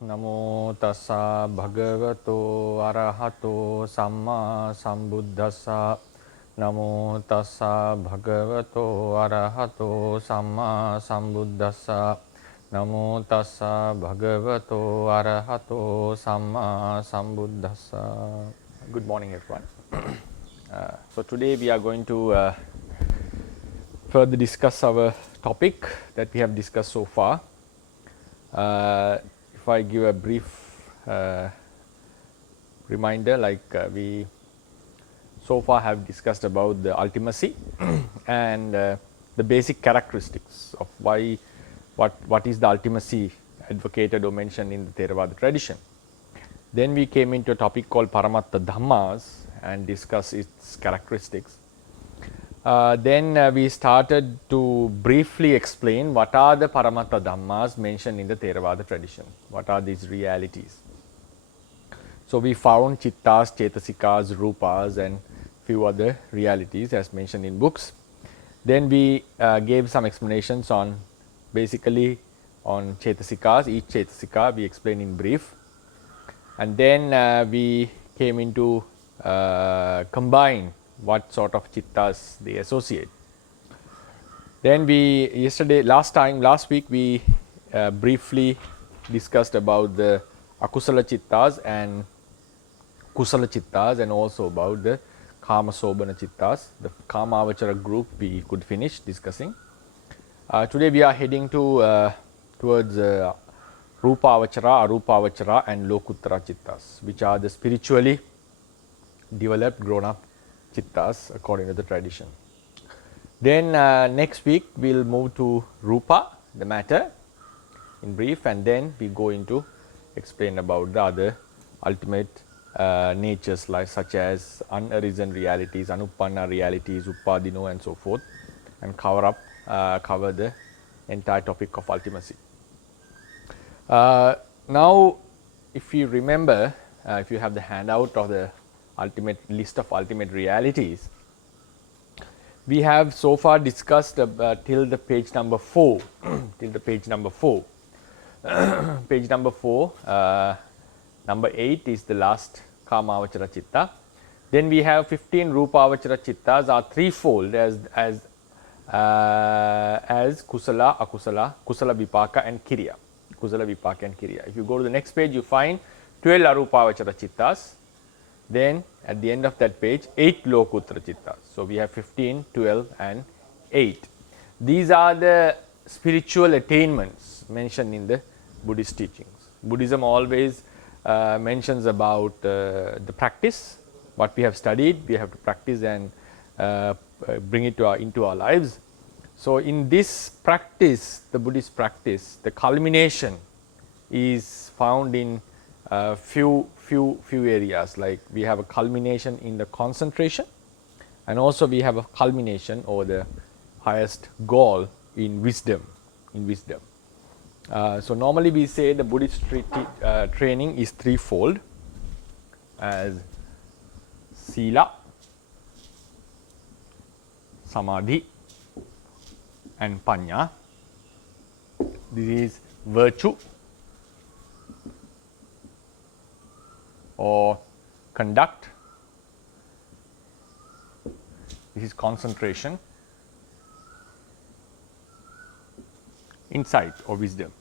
Namo tassa bhagavato arahato samma sambuddhassa. Namo tassa bhagavato arahato samma sambuddhassa. Namo tassa bhagavato arahato samma sambuddhassa. Good morning, everyone. So today we are going to further discuss our topic that we have discussed so far. If I give a brief reminder, like we so far have discussed about the ultimacy and the basic characteristics of what is the ultimacy advocated or mentioned in the Theravada tradition. Then we came into a topic called Paramatthadhammas and discussed its characteristics. Then we started to briefly explain what are the Paramatthadhammas mentioned in the Theravada tradition. What are these realities? So we found chittas, chetasikas, rupas and few other realities as mentioned in books. Then we gave some explanations on basically on chetasikas. Each chetasika we explained in brief. And then we came into combine what sort of chittas they associate. Then we last week we briefly discussed about the akusala chittas and kusala chittas and also about the kama sobhana chittas. The kama avachara group we could finish discussing. Today we are heading to towards rupa avachara, arupa avachara and lokuttara chittas, which are the spiritually developed grown up chittas according to the tradition. Then next week we will move to rupa, the matter in brief, and then we go into explain about the other ultimate natures like such as unarisen realities, anupanna realities, upadino and so forth, and cover the entire topic of ultimacy. Now if you remember, if you have the handout of the ultimate list of ultimate realities, we have so far discussed till the page number 4 till the page number 4 page number 4, number 8 is the last kama avachara chitta. Then we have 15 rupa avachara chittas are threefold as kusala, akusala, kusala vipaka and kiriya. Kusala vipaka and kiriya. If you go to the next page, you find 12 arupa avachara chittas. Then at the end of that page 8 lokuttara chittas. So we have 15, 12 and 8. These are the spiritual attainments mentioned in the Buddhist teachings. Buddhism always mentions about the practice, what we have studied, we have to practice and bring it into our lives. So in this practice, the Buddhist practice, the culmination is found in few areas, like we have a culmination in the concentration and also we have a culmination or the highest goal in wisdom. So normally we say the Buddhist training is threefold as sila, samadhi and panya. This is virtue or conduct. This is concentration, insight or wisdom.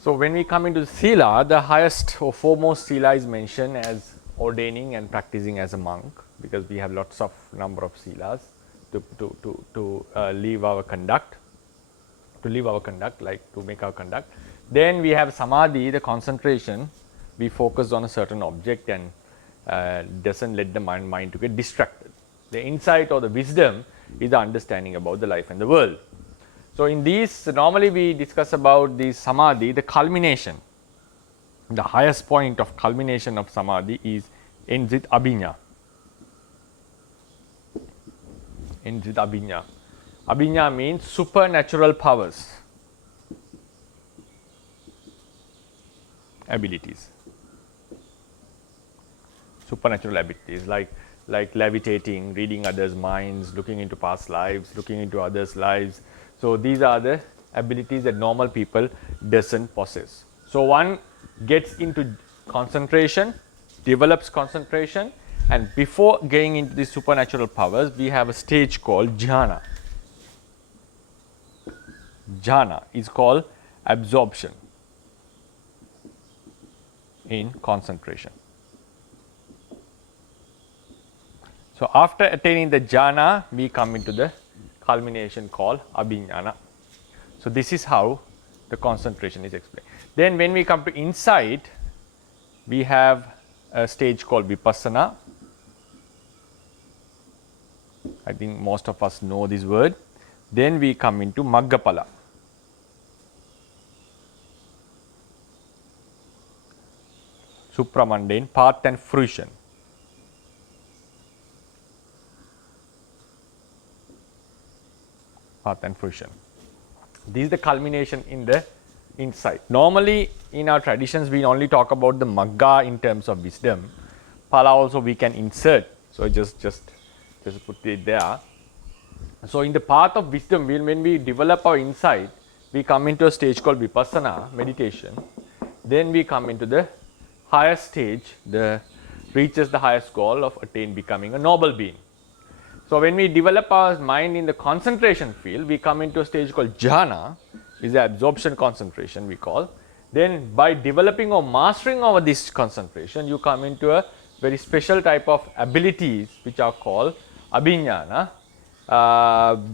So when we come into the sila, the highest or foremost sila is mentioned as ordaining and practicing as a monk, because we have lots of number of silas to live our conduct. To live our conduct, like to make our conduct. Then we have samadhi, the concentration. We focus on a certain object and doesn't let the mind to get distracted. The insight or the wisdom is the understanding about the life and the world. So in these, normally we discuss about the samadhi, the culmination. The highest point of culmination of samadhi ends with abhinya. Abhinya means supernatural powers, abilities. supernatural abilities like levitating, reading others' minds, looking into past lives, looking into others' lives. So these are the abilities that normal people doesn't possess. So one gets into concentration, develops concentration, and before getting into the supernatural powers, we have a stage called Jana. Jana is called absorption in concentration. So after attaining the jhana, we come into the culmination called abhiññāna. So this is how the concentration is explained. Then when we come to insight, we have a stage called vipassana. I think most of us know this word. Then we come into maggapala. Supramundane, path and fruition. Path and fruition. This is the culmination in the insight. Normally in our traditions we only talk about the magga in terms of wisdom. Pala also we can insert. So just put it there. So in the path of wisdom, when we develop our insight, we come into a stage called Vipassana Meditation. Then we come into the higher stage, reaches the highest goal of becoming a noble being. So when we develop our mind in the concentration field, we come into a stage called jhana, is the absorption concentration we call. Then by developing or mastering over this concentration, you come into a very special type of abilities which are called abhiññāna,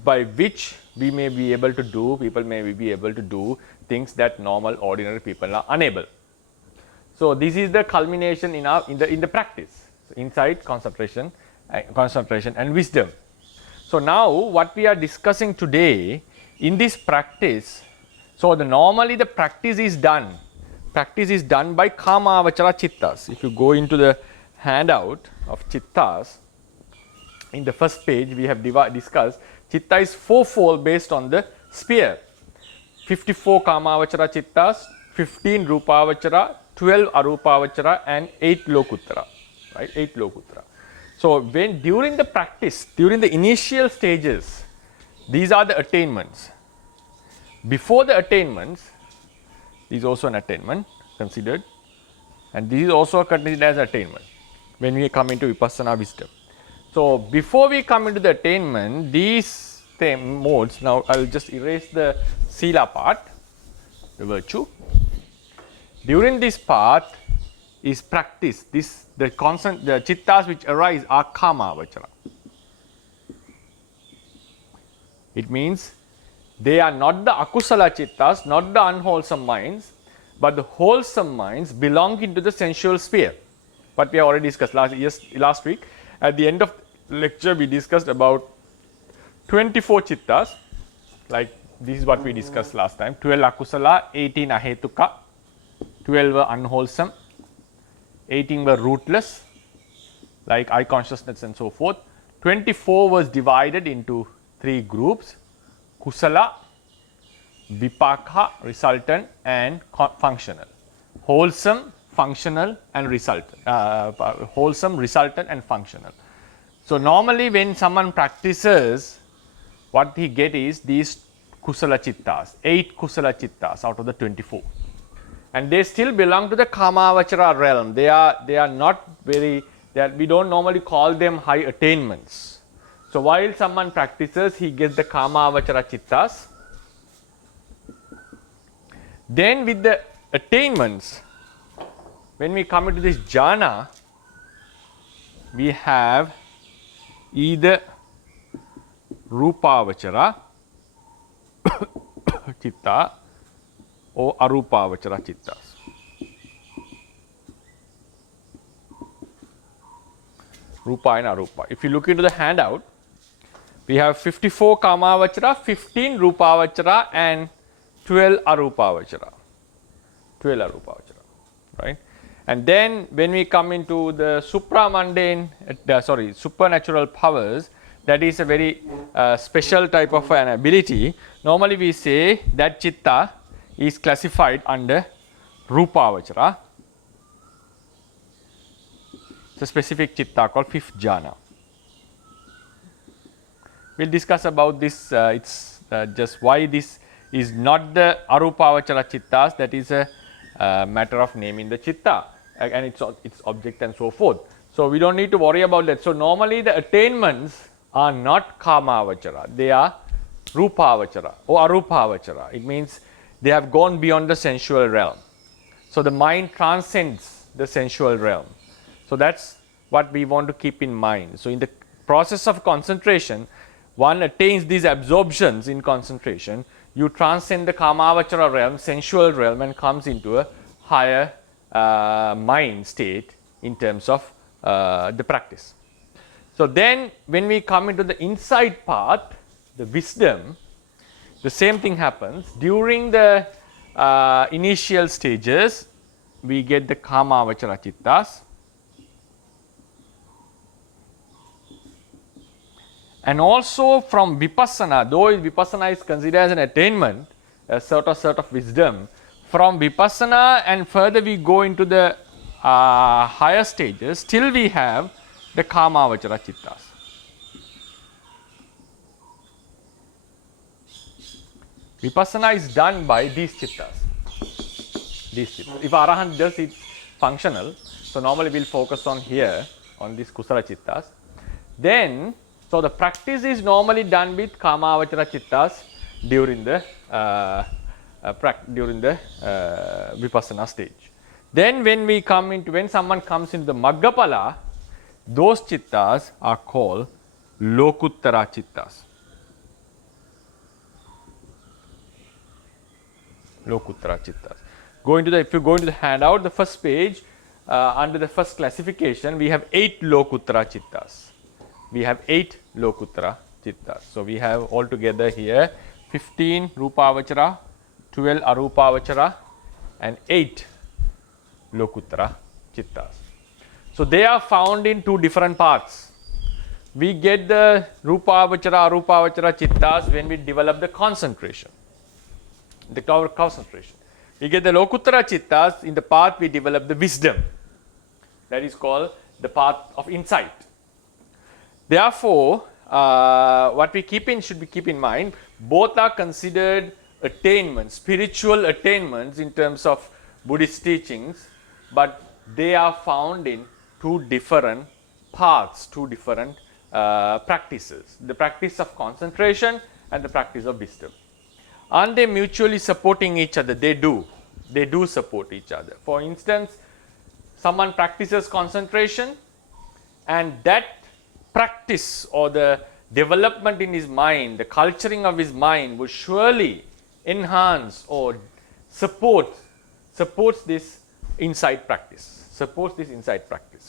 by which we may be able to do, people may be able to do things that normal ordinary people are unable. So this is the culmination in the practice. So insight, concentration and wisdom. So now what we are discussing today in this practice, so normally the practice is done by kama avachara chittas. If you go into the handout of chittas, in the first page we have discussed chitta is fourfold based on the sphere. 54 kama avachara chittas, 15 rupa avachara, 12 arupa avachara and 8 lokuttara, right? 8 lokuttara. So when during the practice, during the initial stages, these are the attainments. Before the attainments, this is also an attainment considered, and this is also considered as attainment when we come into vipassana wisdom. So before we come into the attainment, these modes, now I will just erase the sila part, the virtue. During this path is practice, the chittas which arise are kama avachara. It means they are not the akusala chittas, not the unwholesome minds, but the wholesome minds belonging to the sensual sphere. But we have already discussed last week. At the end of lecture, we discussed about 24 chittas, like this is what we discussed last time. 12 akusala, 18 ahetuka, 12 were unwholesome, 18 were rootless, like eye consciousness and so forth. 24 was divided into 3 groups: kusala, vipaka, resultant, and functional. Wholesome, functional, and resultant. Wholesome, resultant, and functional. So normally when someone practices, what he get is these kusala chittas, 8 kusala chittas out of the 24. And they still belong to the kamavachara realm. They are not very, we don't normally call them high attainments. So while someone practices, he gets the kamavachara chittas. Then with the attainments, when we come into this jhana, we have either rupavachara chitta or arupavachara chittas. Rupa and arupa. If you look into the handout, we have 54 kamavachara, 15 rupavachara and 12 arupavachara. 12 arupavachara, right? And then when we come into the supernatural powers, that is a very special type of an ability. Normally we say that chitta is classified under rupavachara. It's a specific chitta called fifth jhana. We'll discuss about this. It's just why this is not the arupavachara chittas. That is a matter of naming the chitta and its object and so forth. So we don't need to worry about that. So normally the attainments are not kamavachara. They are rupavachara or arupavachara. It means they have gone beyond the sensual realm. So the mind transcends the sensual realm. So that's what we want to keep in mind. So in the process of concentration, one attains these absorptions in concentration. You transcend the kamavachara realm, sensual realm, and comes into a higher mind state in terms of the practice. So then when we come into the insight path, the wisdom, the same thing happens. During the initial stages, we get the kamavachara chittas. And also from Vipassana, though Vipassana is considered as an attainment, a sort of wisdom, from Vipassana and further we go into the higher stages, still we have the kamavachara chittas. Vipassana is done by these chittas. If Arahant does, it's functional. So normally we'll focus on here, on these kusala chittas. Then, so the practice is normally done with kamavachara chittas during the Vipassana stage. Then when someone comes into the Maggapala, those chittas are called Lokuttara chittas. Lokuttara chittas. If you go into the handout, the first page, under the first classification, we have 8 Lokuttara chittas. We have 8 Lokuttara chittas. So we have altogether here 15 Rupavachara, 12 Arupavachara, and 8 Lokuttara chittas. So they are found in 2 different parts. We get the Rupavachara, Arupavachara chittas when we develop the concentration. We get the Lokuttara chittas in the path we develop the wisdom. That is called the path of insight. Therefore, what we should keep in mind, both are considered attainments, spiritual attainments in terms of Buddhist teachings, but they are found in 2 different paths, 2 different practices. The practice of concentration and the practice of wisdom. Aren't they mutually supporting each other? They do. They do support each other. For instance, someone practices concentration and that practice or the development in his mind, the culturing of his mind would surely enhance or supports this insight practice. So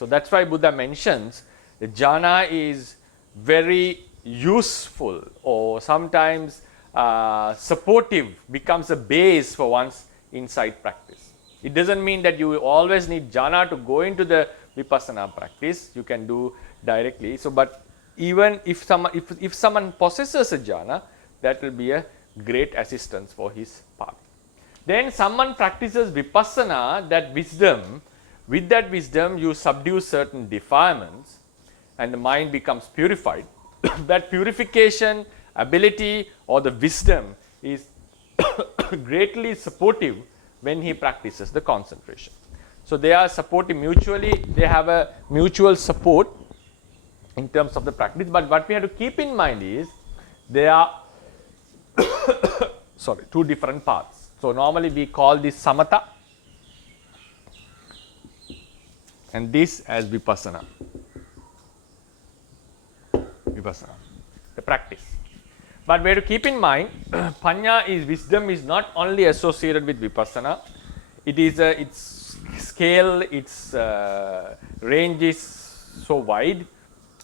that's why Buddha mentions the jhana is very useful or sometimes supportive, becomes a base for one's insight practice. It doesn't mean that you always need jhana to go into the Vipassana practice. You can do directly. So, but even if someone possesses a jhana, that will be a great assistance for his path. Then someone practices Vipassana, that wisdom. With that wisdom, you subdue certain defilements, and the mind becomes purified. That purification ability or the wisdom is greatly supportive when he practices the concentration. So they are supporting mutually, they have a mutual support in terms of the practice, but what we have to keep in mind is they are 2 different paths. So normally we call this samatha and this as Vipassana, the practice. But we have to keep in mind, Panya is wisdom is not only associated with Vipassana, it is its scale, its range is so wide.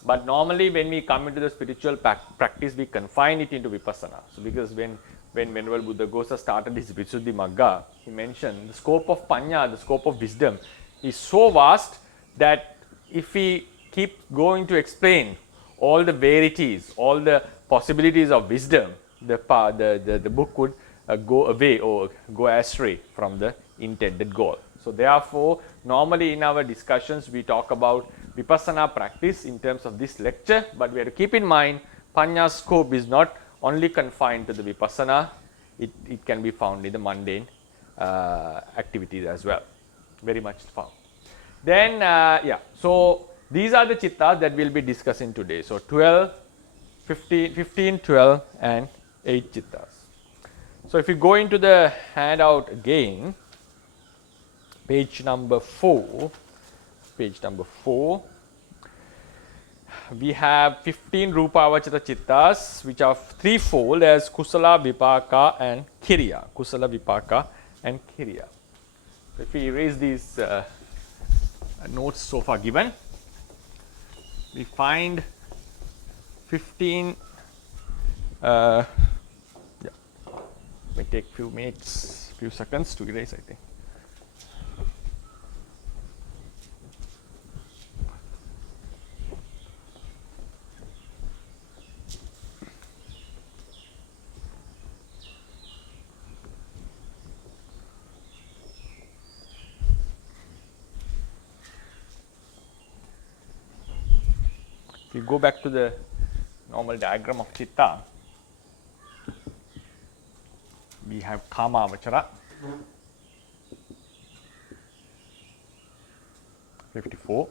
But normally when we come into the spiritual practice, we confine it into Vipassana. So because when Venerable Buddhaghosa started his Visuddhi Magga, he mentioned the scope of Panya, the scope of wisdom is so vast that if we keep going to explain all the verities, all the possibilities of wisdom, the book would go away or go astray from the intended goal. So therefore, normally in our discussions we talk about Vipassana practice in terms of this lecture, but we have to keep in mind Panya's scope is not only confined to the Vipassana, it can be found in the mundane activities as well, very much found. Then, so these are the chittas that we will be discussing today. So 12, 15, 12 and 8 chittas. So if you go into the handout again, page number 4, we have 15 Rupavachara chittas, which are threefold as Kusala, Vipaka and Kiriya. Kusala, Vipaka and Kiriya. So if we erase these notes so far given, we find 15, may take few minutes, few seconds to erase, I think. If you go back to the normal diagram of chitta, we have Kama Avachara, 54.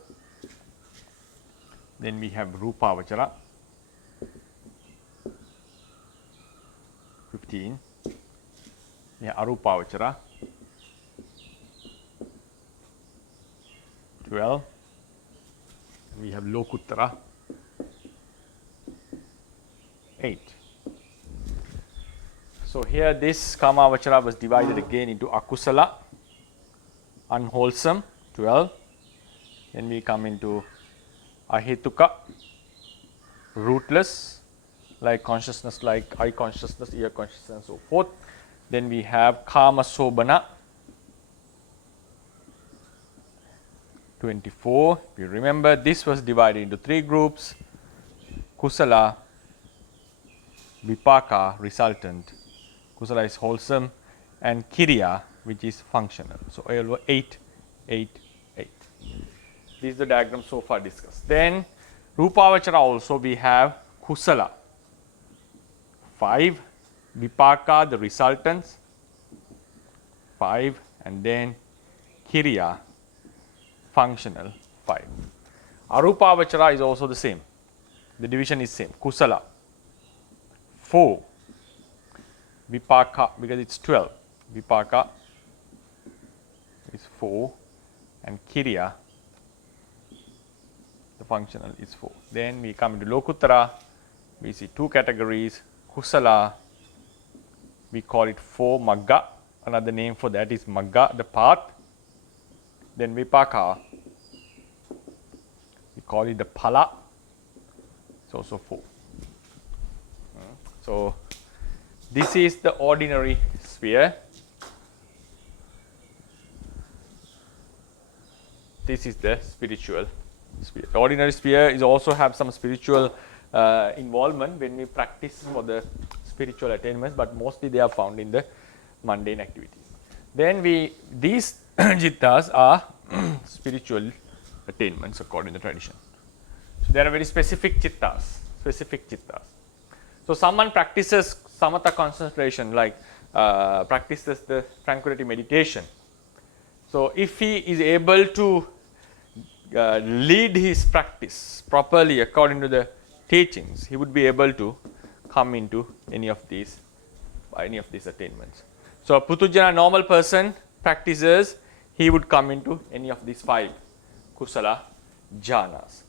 Then we have Rupa Avachara, 15. We have Arupa Avachara, 12. We have Lokuttara, 8. So here this Kama Avachara was divided again into Akusala, unwholesome, 12. Then we come into Ahetuka, rootless, like consciousness, like eye consciousness, ear consciousness and so forth. Then we have Kama Sobana, 24. If you remember, this was divided into 3 groups: Kusala, Vipaka, resultant. Kusala is wholesome, and Kiriya, which is functional. So 8, 8, 8. This is the diagram so far discussed. Then Rupavachara also we have Kusala, 5, Vipaka, the resultants, 5, and then Kiriya, functional, 5. Arupavachara is also the same. The division is same. Kusala, 4. Vipaka, because it's 12. Vipaka is 4, and Kiriya, the functional, is 4. Then we come into Lokuttara, we see 2 categories. Kusala, we call it 4 Magga, another name for that is Magga, the path. Then Vipaka, we call it the Phala, it's also 4. So this is the ordinary sphere. This is the spiritual sphere. The ordinary sphere is also have some spiritual involvement when we practice for the spiritual attainments, but mostly they are found in the mundane activities. Then these jittas are spiritual attainments according to the tradition. So there are very specific chittas. So someone practices samatha concentration, like practices the tranquility meditation. So if he is able to lead his practice properly according to the teachings, he would be able to come into any of these attainments. So a Putujana normal person practices, he would come into any of these 5 kusala jhanas.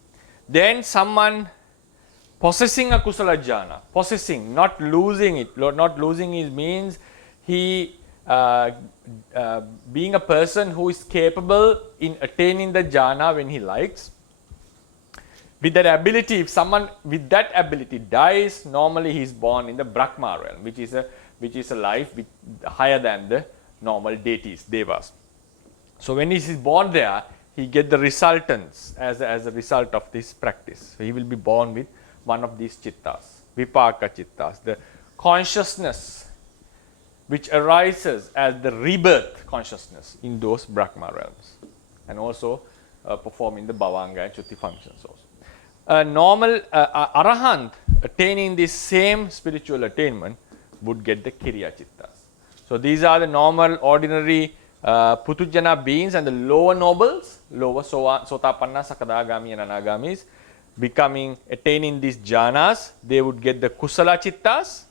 Then someone possessing a kusala jhana, possessing, not losing it, not losing it means he being a person who is capable in attaining the jhana when he likes. With that ability, if someone with that ability dies, normally he is born in the Brahma realm, which is a life higher than the normal deities, devas. So when he is born there, he gets the resultants as a result of this practice. So he will be born with one of these chittas, vipaka chittas, the consciousness which arises as the rebirth consciousness in those Brahma realms. And also performing the bhavanga and chutti functions also. A normal arahant attaining this same spiritual attainment would get the kiriya chittas. So these are the normal ordinary putujana beings and the lower nobles, lower sotapanna, sakadagami and anagamis, attaining these jhanas, they would get the kusala chittas.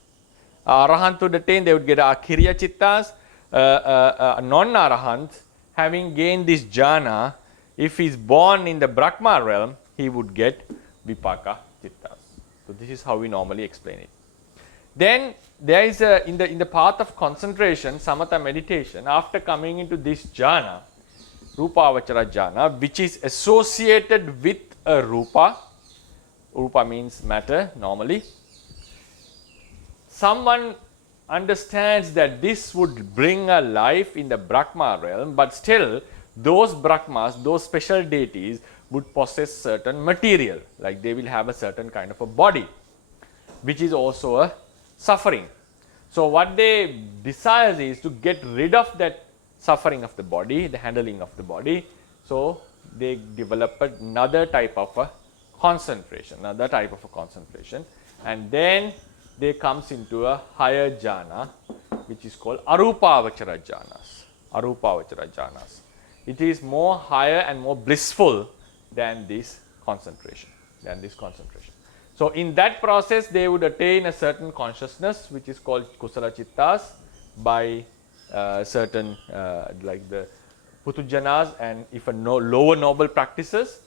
Arahant would attain, they would get kiriya chittas. Non-arahant, having gained this jhana, if he is born in the Brahma realm, he would get vipaka chittas. So this is how we normally explain it. Then there is in the path of concentration, samatha meditation, after coming into this jhana, rupavachara jhana, which is associated with a rupa. Rupa means matter normally. Someone understands that this would bring a life in the Brahma realm, but still those Brahmas, those special deities would possess certain material, like they will have a certain kind of a body, which is also a suffering. So what they desire is to get rid of that suffering of the body, the handling of the body. So they develop another type of a concentration, and then they comes into a higher jhana, which is called arupavachara jhanas. It is more higher and more blissful than this concentration. So in that process, they would attain a certain consciousness, which is called kusala chittas, by certain like the putujanas, and if a lower noble practices.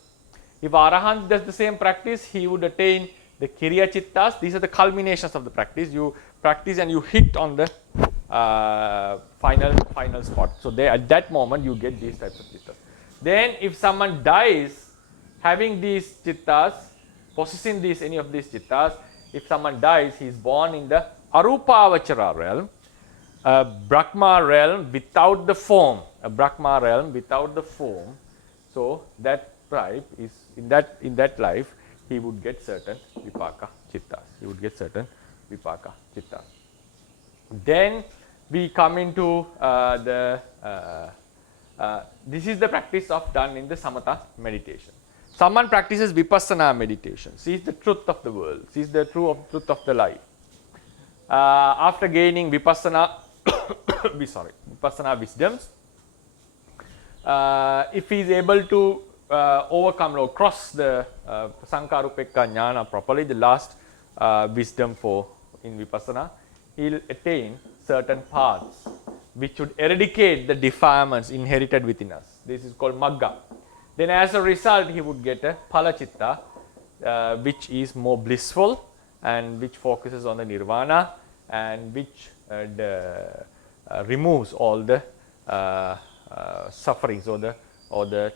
If arahant does the same practice, he would attain the kiriya chittas. These are the culminations of the practice. You practice and you hit on the final spot. So there, at that moment, you get these types of chittas. Then if someone dies having these chittas, possessing any of these chittas, if someone dies, he is born in the arupavachara realm, a Brahma realm without the form, So that tribe is in that life, he would get certain vipaka chittas. Then we come into this is the practice done in the samatha meditation. Someone practices Vipassana meditation, sees the truth of the world, sees the truth of the life. After gaining Vipassana, Vipassana wisdoms, if he is able to overcome or cross the Sankarupeka Jnana properly, the last wisdom in Vipassana, he will attain certain paths which would eradicate the defilements inherited within us. This is called Magga. Then as a result, he would get a Palachitta, which is more blissful and which focuses on the Nirvana and which removes all the sufferings or the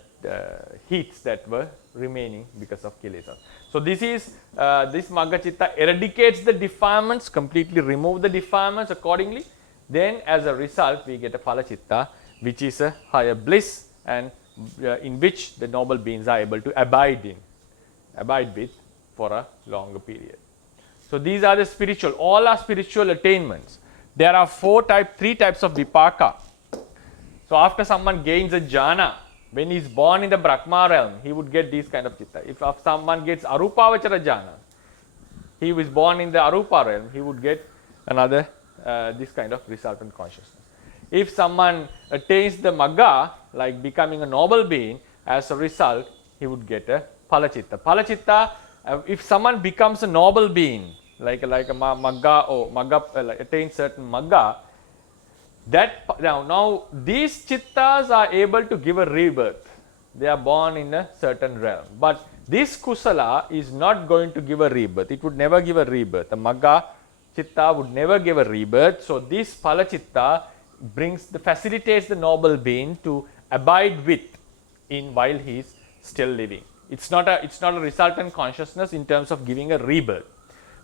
heats that were remaining because of kilesas. So this is this Magga Chitta eradicates the defilements, completely remove the defilements accordingly. Then as a result, we get a Palachitta, which is a higher bliss, and in which the noble beings are able to abide with for a longer period. So these are the spiritual, all are spiritual attainments. There are three types of vipaka. So after someone gains a jhana, when he is born in the Brahma realm, he would get these kind of chitta. If someone gets arupavachara jhana, he was born in the arupa realm, he would get another this kind of resultant consciousness. If someone attains the magga, like becoming a noble being, as a result, he would get a palachitta. Palachitta, if someone becomes a noble being, like a magga or magga, attains certain magga, now these chittas are able to give a rebirth. They are born in a certain realm. But this kusala is not going to give a rebirth. It would never give a rebirth. The magga chitta would never give a rebirth. So this palachitta facilitates the noble being to abide with while he is still living. It's not a resultant consciousness in terms of giving a rebirth,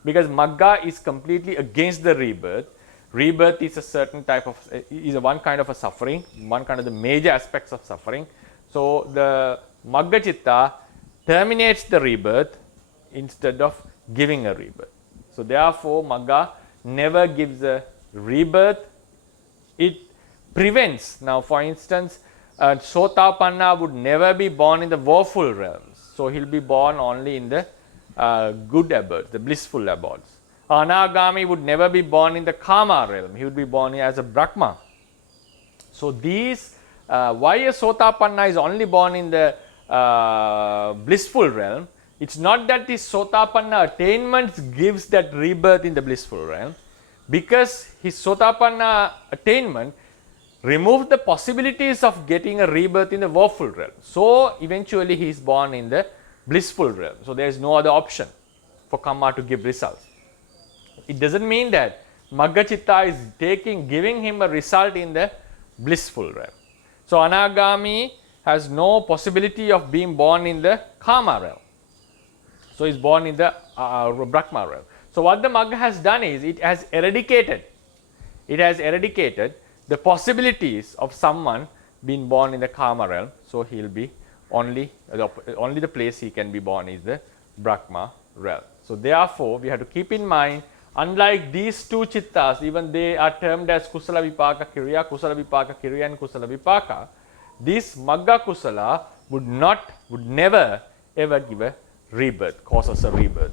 because magga is completely against the rebirth. Rebirth is a certain type of one kind of a suffering, one kind of the major aspects of suffering. So the magga chitta terminates the rebirth instead of giving a rebirth. So therefore magga never gives a rebirth. It prevents. Now for instance, Sotapanna would never be born in the woeful realms. So he'll be born only in the good abodes, the blissful abodes. Anagami would never be born in the Kama realm. He would be born as a Brahma. So these, why a Sotapanna is only born in the blissful realm, it's not that this Sotapanna attainment gives that rebirth in the blissful realm, because his Sotapanna attainment removes the possibilities of getting a rebirth in the woeful realm. So eventually he is born in the blissful realm. So there is no other option for karma to give results. It doesn't mean that Maggachitta is giving him a result in the blissful realm. So Anagami has no possibility of being born in the Kama realm. So he is born in the Brahma realm. So what the Magga has done is it has eradicated the possibilities of someone being born in the Kama realm. So he will be only the place he can be born is the Brahma realm. So therefore we have to keep in mind, unlike these two chittas, even they are termed as Kusala Vipaka Kriya and Kusala Vipaka, this Magga Kusala would never ever give a rebirth, causes a rebirth.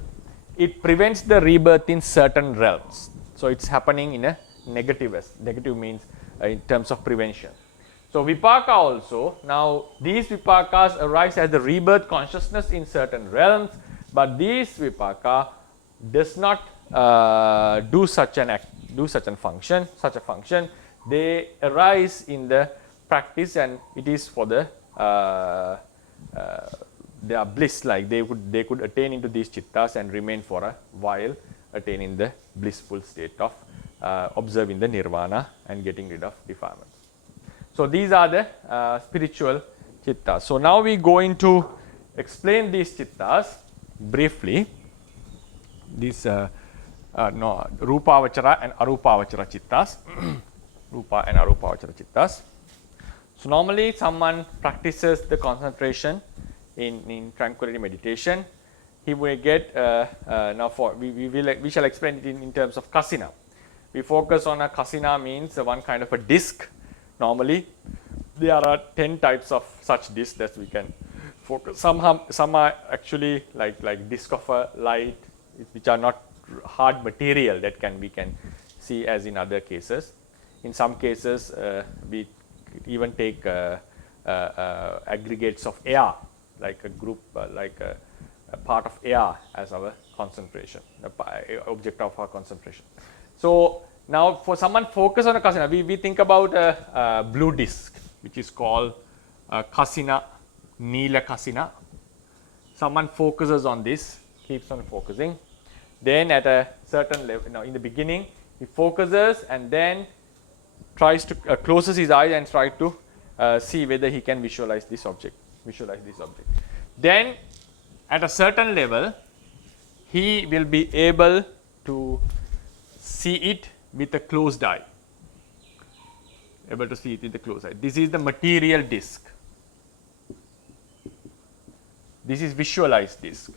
It prevents the rebirth in certain realms. So it's happening in a negative means in terms of prevention. So Vipaka also, now these Vipakas arise as the rebirth consciousness in certain realms, but these Vipaka does not do such a function. They arise in the practice, and it is for the they are bliss, like they could attain into these chittas and remain for a while, attaining the blissful state of observing the nirvana and getting rid of defilements. So these are the spiritual chittas. So now we go into explain these chittas briefly. These Rupavachara and Arupavachara chittas. Rupa and Arupavachara chittas. So normally someone practices the concentration in tranquility meditation. He will get we shall explain it in terms of Kasina. We focus on a Kasina, means one kind of a disc. Normally there are 10 types of such discs that we can focus. Some are actually like disc of a light, which are not hard material that we can see as in other cases. In some cases we even take aggregates of air, like a group, like a part of air as our concentration, the object of our concentration. So now for someone focus on a Kasina, we think about a blue disc, which is called Kasina, Nila Kasina. Someone focuses on this, keeps on focusing. Then at a certain level, in the beginning, he focuses and then tries to closes his eyes and tries to see whether he can visualize this object. Then at a certain level, he will be able to see it with a closed eye. This is the material disc. This is visualized disc.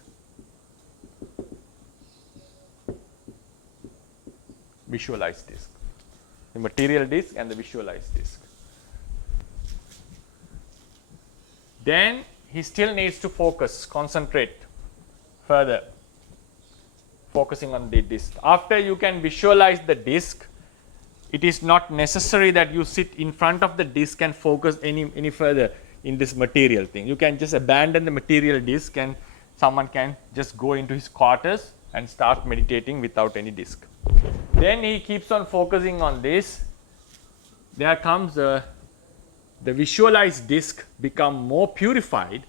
The material disc and the visualized disc. Then he still needs to focus, concentrate further, focusing on the disc. After you can visualize the disc, it is not necessary that you sit in front of the disc and focus any further in this material thing. You can just abandon the material disc and someone can just go into his quarters and start meditating without any disc. Then he keeps on focusing on this. There comes the visualized disc become more purified,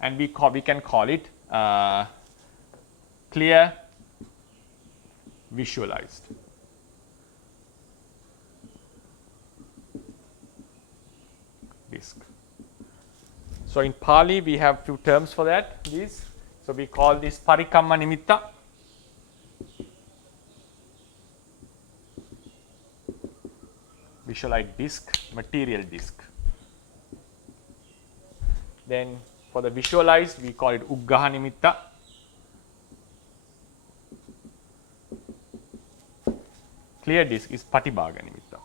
and we can call it clear visualized. Disc. So in Pali we have few terms for that. These. So we call this Parikamma Nimitta. Visualized disc, material disc. Then for the visualized we call it Uggaha Nimitta. Clear disc is Patibhaga Nimitta.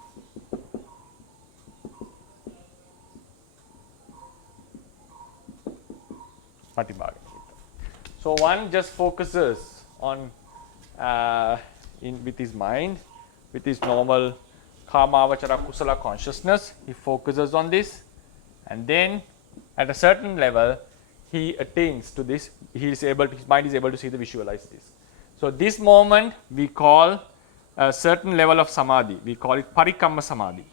Patibhaga Nimitta. So one just focuses on with his mind, with his normal Kamavachara Kusala consciousness, he focuses on this, and then at a certain level he attains to this, his mind is able to see the visualize this. So this moment we call a certain level of samadhi, we call it Parikamma Samadhi.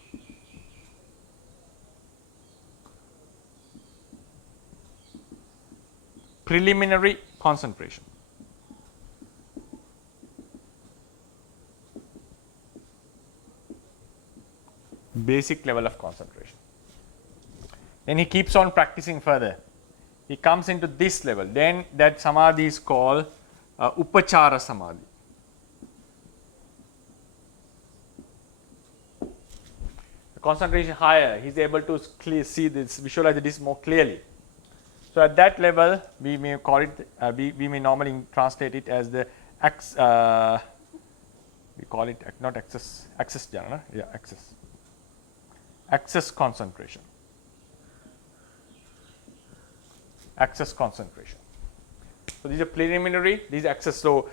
Preliminary concentration. Basic level of concentration. Then he keeps on practicing further. He comes into this level. Then that samadhi is called Upachara Samadhi. The concentration higher, he is able to see this, visualize this more clearly. So at that level, we may call it, we may normally translate it as the we call it not access jhana, yeah, access concentration. Access concentration. So these are preliminary, these access. So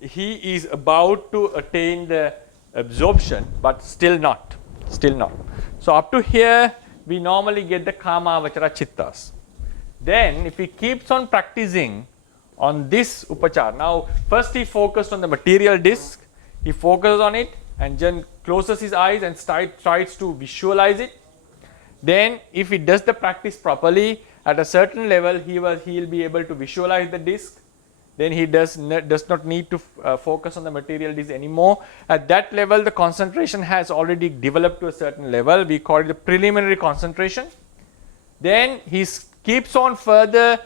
he is about to attain the absorption, but still not. So up to here, we normally get the Kamavachara Chittas. Then if he keeps on practicing on this upachara, now first he focused on the material disc, he focuses on it and then closes his eyes and tries to visualize it. Then if he does the practice properly, at a certain level he will be able to visualize the disc. Then he does not need to focus on the material disc anymore. At that level the concentration has already developed to a certain level, we call it the preliminary concentration. Then he keeps on further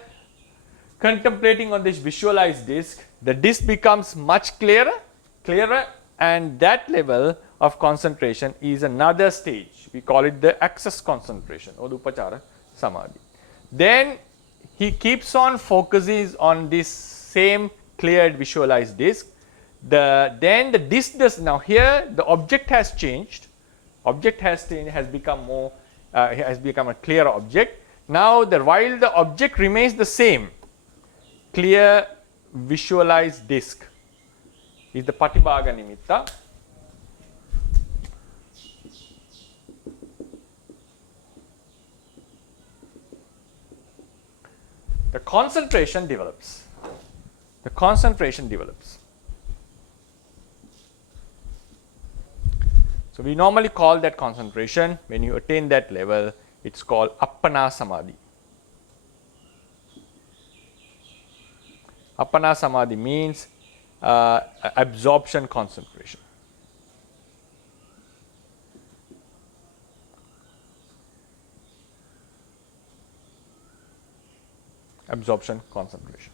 contemplating on this visualized disc. The disc becomes much clearer, and that level of concentration is another stage. We call it the access concentration or the Upachara Samadhi. Then he keeps on focuses on this same cleared visualized disc. Then the disc does, now here the object has changed. Object has become more, has become a clear object. Now while the object remains the same, clear visualized disc is the Patibhaga Nimitta. The concentration develops. So we normally call that concentration, when you attain that level, it's called Appana Samadhi. Appana Samadhi means absorption concentration. Absorption concentration.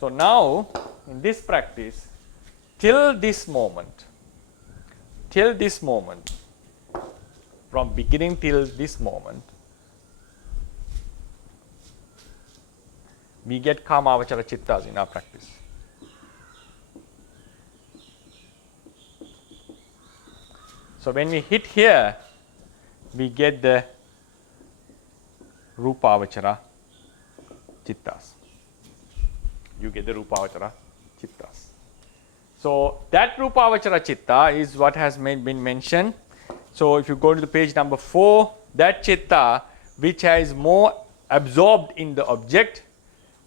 So now in this practice, till this moment, from beginning till this moment, we get Kamavachara Chittas in our practice. So when we hit here, we get the Rupavachara Chittas. You get the Rupavachara Chittas. So that Rupavachara Chitta is what has been mentioned. So if you go to the page number 4, that Chitta which has more absorbed in the object,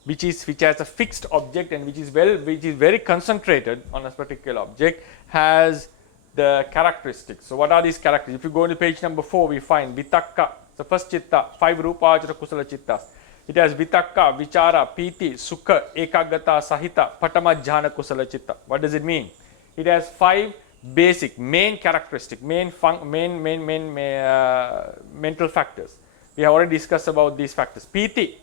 which has a fixed object and which is very concentrated on a particular object, has the characteristics. So what are these characteristics? If you go to page number 4, we find Vitakka, the first Chitta, 5 Rupavachara Kusala Chittas. It has Vitakka, Vichara, Piti, Sukha, Ekagata, Sahita, Patama Jhana Kusala Chitta. What does it mean? It has 5 basic main characteristics, main mental factors. We have already discussed about these factors. Piti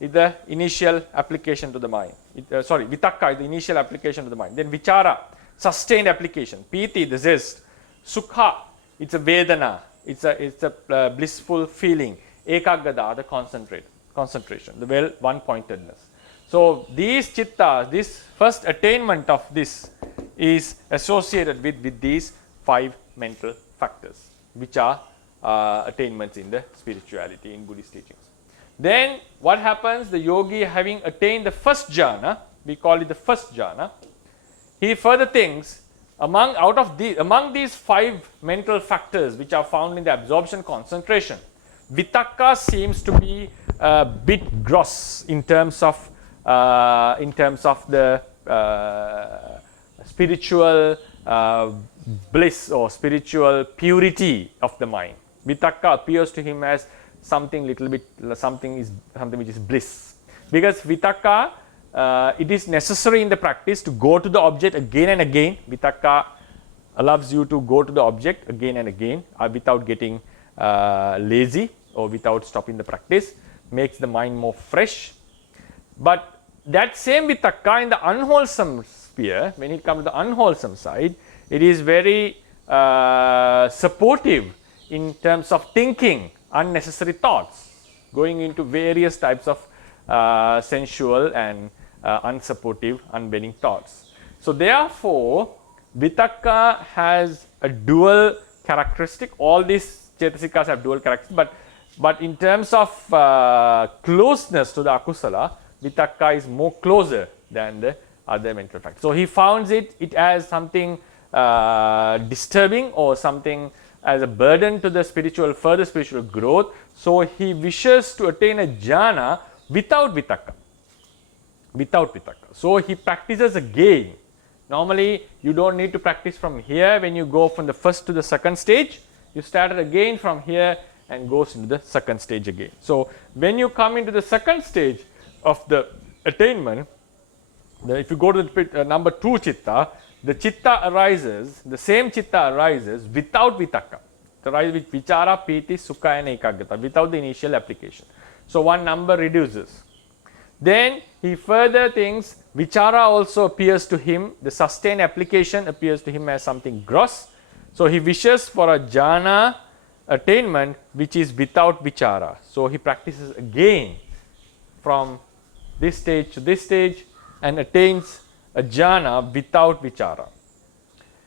is the initial application to the mind. Vitakka is the initial application to the mind. Then Vichara, sustained application. Piti, the zest. Sukha, it's a Vedana. It's a blissful feeling. Ekagata, the concentration, the well one-pointedness. So these chittas, this first attainment of this is associated with these 5 mental factors, which are attainments in the spirituality, in Buddhist teachings. Then what happens? The yogi, having attained the first jhana, we call it the first jhana, he further thinks, among these 5 mental factors which are found in the absorption concentration, vitakka seems to be a bit gross in terms of the spiritual bliss or spiritual purity of the mind. Vitakka appears to him as something which is bliss, because vitakka, it is necessary in the practice to go to the object again and again. Vitakka allows you to go to the object again and again without getting lazy or without stopping the practice, makes the mind more fresh. But that same vitakka in the unwholesome sphere, when it comes to the unwholesome side, it is very supportive in terms of thinking unnecessary thoughts, going into various types of sensual and unsupportive, unwilling thoughts. So therefore, vitakka has a dual characteristic. All these cetasikas have dual characteristics, but in terms of closeness to the akusala, vitakka is more closer than the other mental factors. So he finds it as something disturbing or something as a burden to the further spiritual growth. So he wishes to attain a jhana without vitakka. So he practices again. Normally you don't need to practice from here. When you go from the first to the second stage, you started again from here and goes into the second stage again. So when you come into the second stage of the attainment, if you go to the number 2 chitta, the chitta arises, the same chitta arises without vitakka. It arises with vichara, piti, sukha and ekaggata, without the initial application. So one number reduces. Then he further thinks vichara also appears to him, the sustained application appears to him as something gross. So he wishes for a jhana attainment which is without vichara. So he practices again from this stage to this stage and attains a jhana without vichara.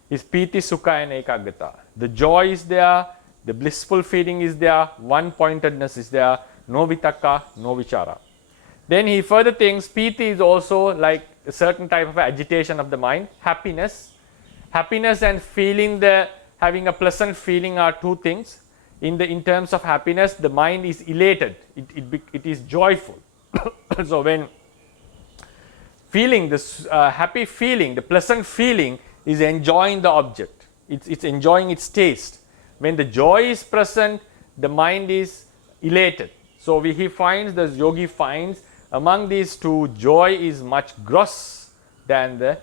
His piti, sukha and ekaggata. The joy is there, the blissful feeling is there, one pointedness is there, no vitakka, no vichara. Then he further thinks piti is also like a certain type of agitation of the mind. Happiness and having a pleasant feeling are two things. In terms of happiness, the mind is elated, it is joyful. So when feeling this happy feeling, the pleasant feeling is enjoying the object, it's enjoying its taste. When the joy is present, the mind is elated. So the yogi finds among these two, joy is much gross than the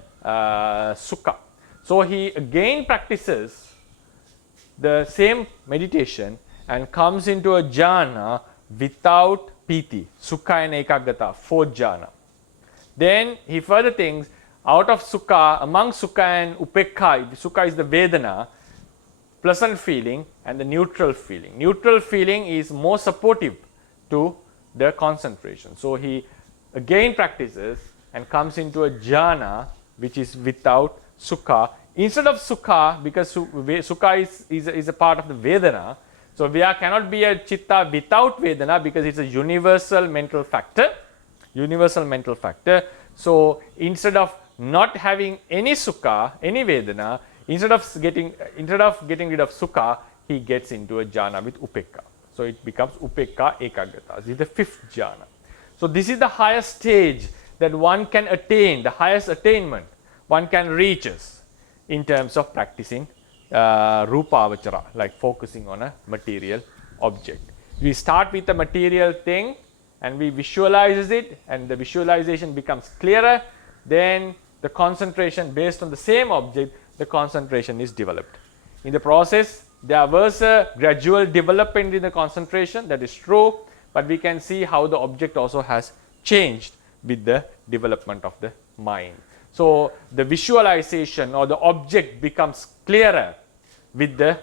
sukha. So he again practices the same meditation and comes into a jhana without piti, sukha and ekaggata, 4th jhana. Then he further thinks, out of sukha, among sukha and upekha, sukha is the vedana, pleasant feeling and the neutral feeling. Neutral feeling is more supportive to the concentration. So he again practices and comes into a jhana which is without sukha. Instead of sukha, because sukha is a part of the vedana, so there cannot be a chitta without vedana because it's a universal mental factor. So instead of not having any sukha, any vedana, instead of getting rid of sukha, he gets into a jhana with upekka. So it becomes upekka ekaggata. This is the 5th jhana. So this is the highest stage that one can attain, the highest attainment one can reaches in terms of practicing rupavachara, like focusing on a material object. We start with a material thing and we visualize it, and the visualization becomes clearer. Then the concentration based on the same object, the concentration is developed. In the process, there was a gradual development in the concentration, that is true, but we can see how the object also has changed with the development of the mind. So the visualization or the object becomes clearer with the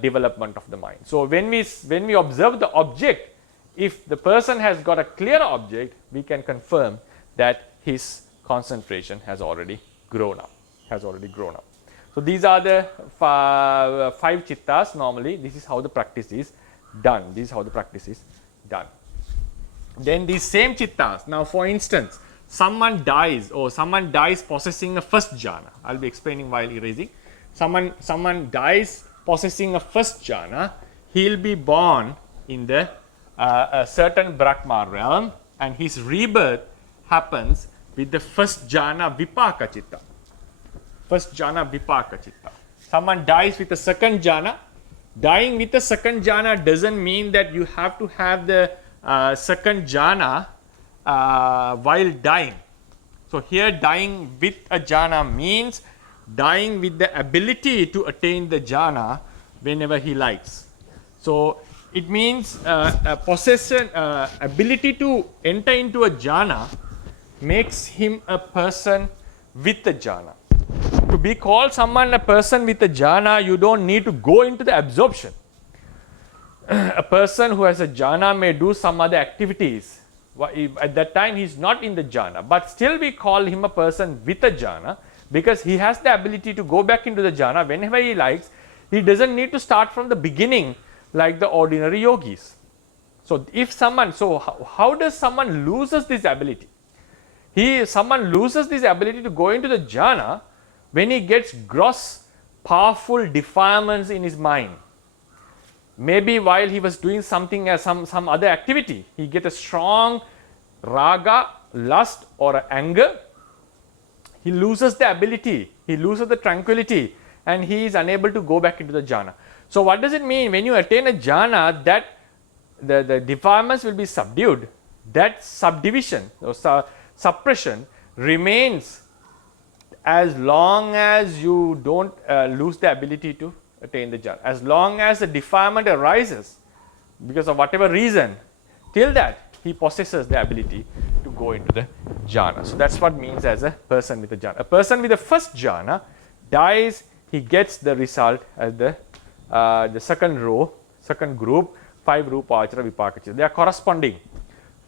development of the mind. So when we observe the object, if the person has got a clear object, we can confirm that his concentration has already grown up. So these are the 5 chittas. Normally, this is how the practice is done. Then these same chittas, now for instance, someone dies possessing a first jhana. I'll be explaining while erasing. Someone dies possessing a first jhana, he'll be born in the a certain Brahma realm, and his rebirth happens with the first jhana vipaka chitta. First jhana vipaka chitta. Someone dies with a second jhana. Dying with a second jhana doesn't mean that you have to have the second jhana while dying. So here dying with a jhana means dying with the ability to attain the jhana whenever he likes. So it means possession, ability to enter into a jhana makes him a person with a jhana. To be called someone a person with a jhana, you don't need to go into the absorption. A person who has a jhana may do some other activities. At that time he is not in the jhana, but still we call him a person with a jhana because he has the ability to go back into the jhana whenever he likes. He doesn't need to start from the beginning like the ordinary yogis. So if someone, how does someone loses this ability? Someone loses this ability to go into the jhana when he gets gross, powerful defilements in his mind. Maybe while he was doing something as some other activity, he gets a strong raga, lust or anger. He loses the ability, he loses the tranquility, and he is unable to go back into the jhana. So what does it mean? When you attain a jhana, that the defilements will be subdued. That subdivision or suppression remains as long as you don't lose the ability to attain the jhana. As long as the defilement arises because of whatever reason, till that he possesses the ability to go into the jhana. So that's what means as a person with a jhana. A person with the first jhana dies, he gets the result as the second row, second group, 5 rupa achara vipaka chitta. They are corresponding.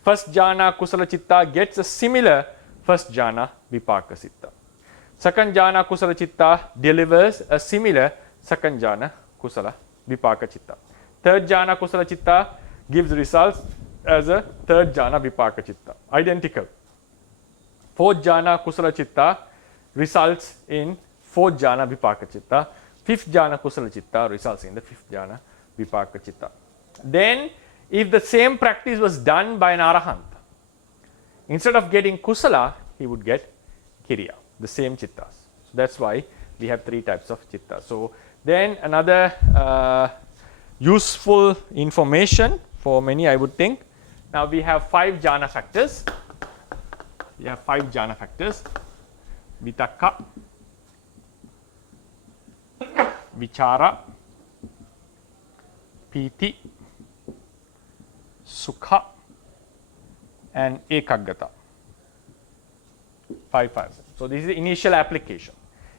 First jhana kusala chitta gets a similar first jhana vipaka chitta. Second jhana kusala chitta delivers a similar second jhana kusala vipaka chitta. Third jhana kusala chitta gives results as a third jhana vipaka chitta. Identical. Fourth jhana kusala chitta results in fourth jhana vipaka chitta. Fifth jhana kusala chitta results in the fifth jhana vipaka chitta. Then if the same practice was done by an arahant, instead of getting kusala, he would get kiriya, the same chittas. So that's why we have 3 types of chittas. So then another useful information for many, I would think. Now we have 5 jhana factors. We have 5 jhana factors. Vitakka, vichara, piti, sukha, and ekaggata. 5 factors. So this is the initial application.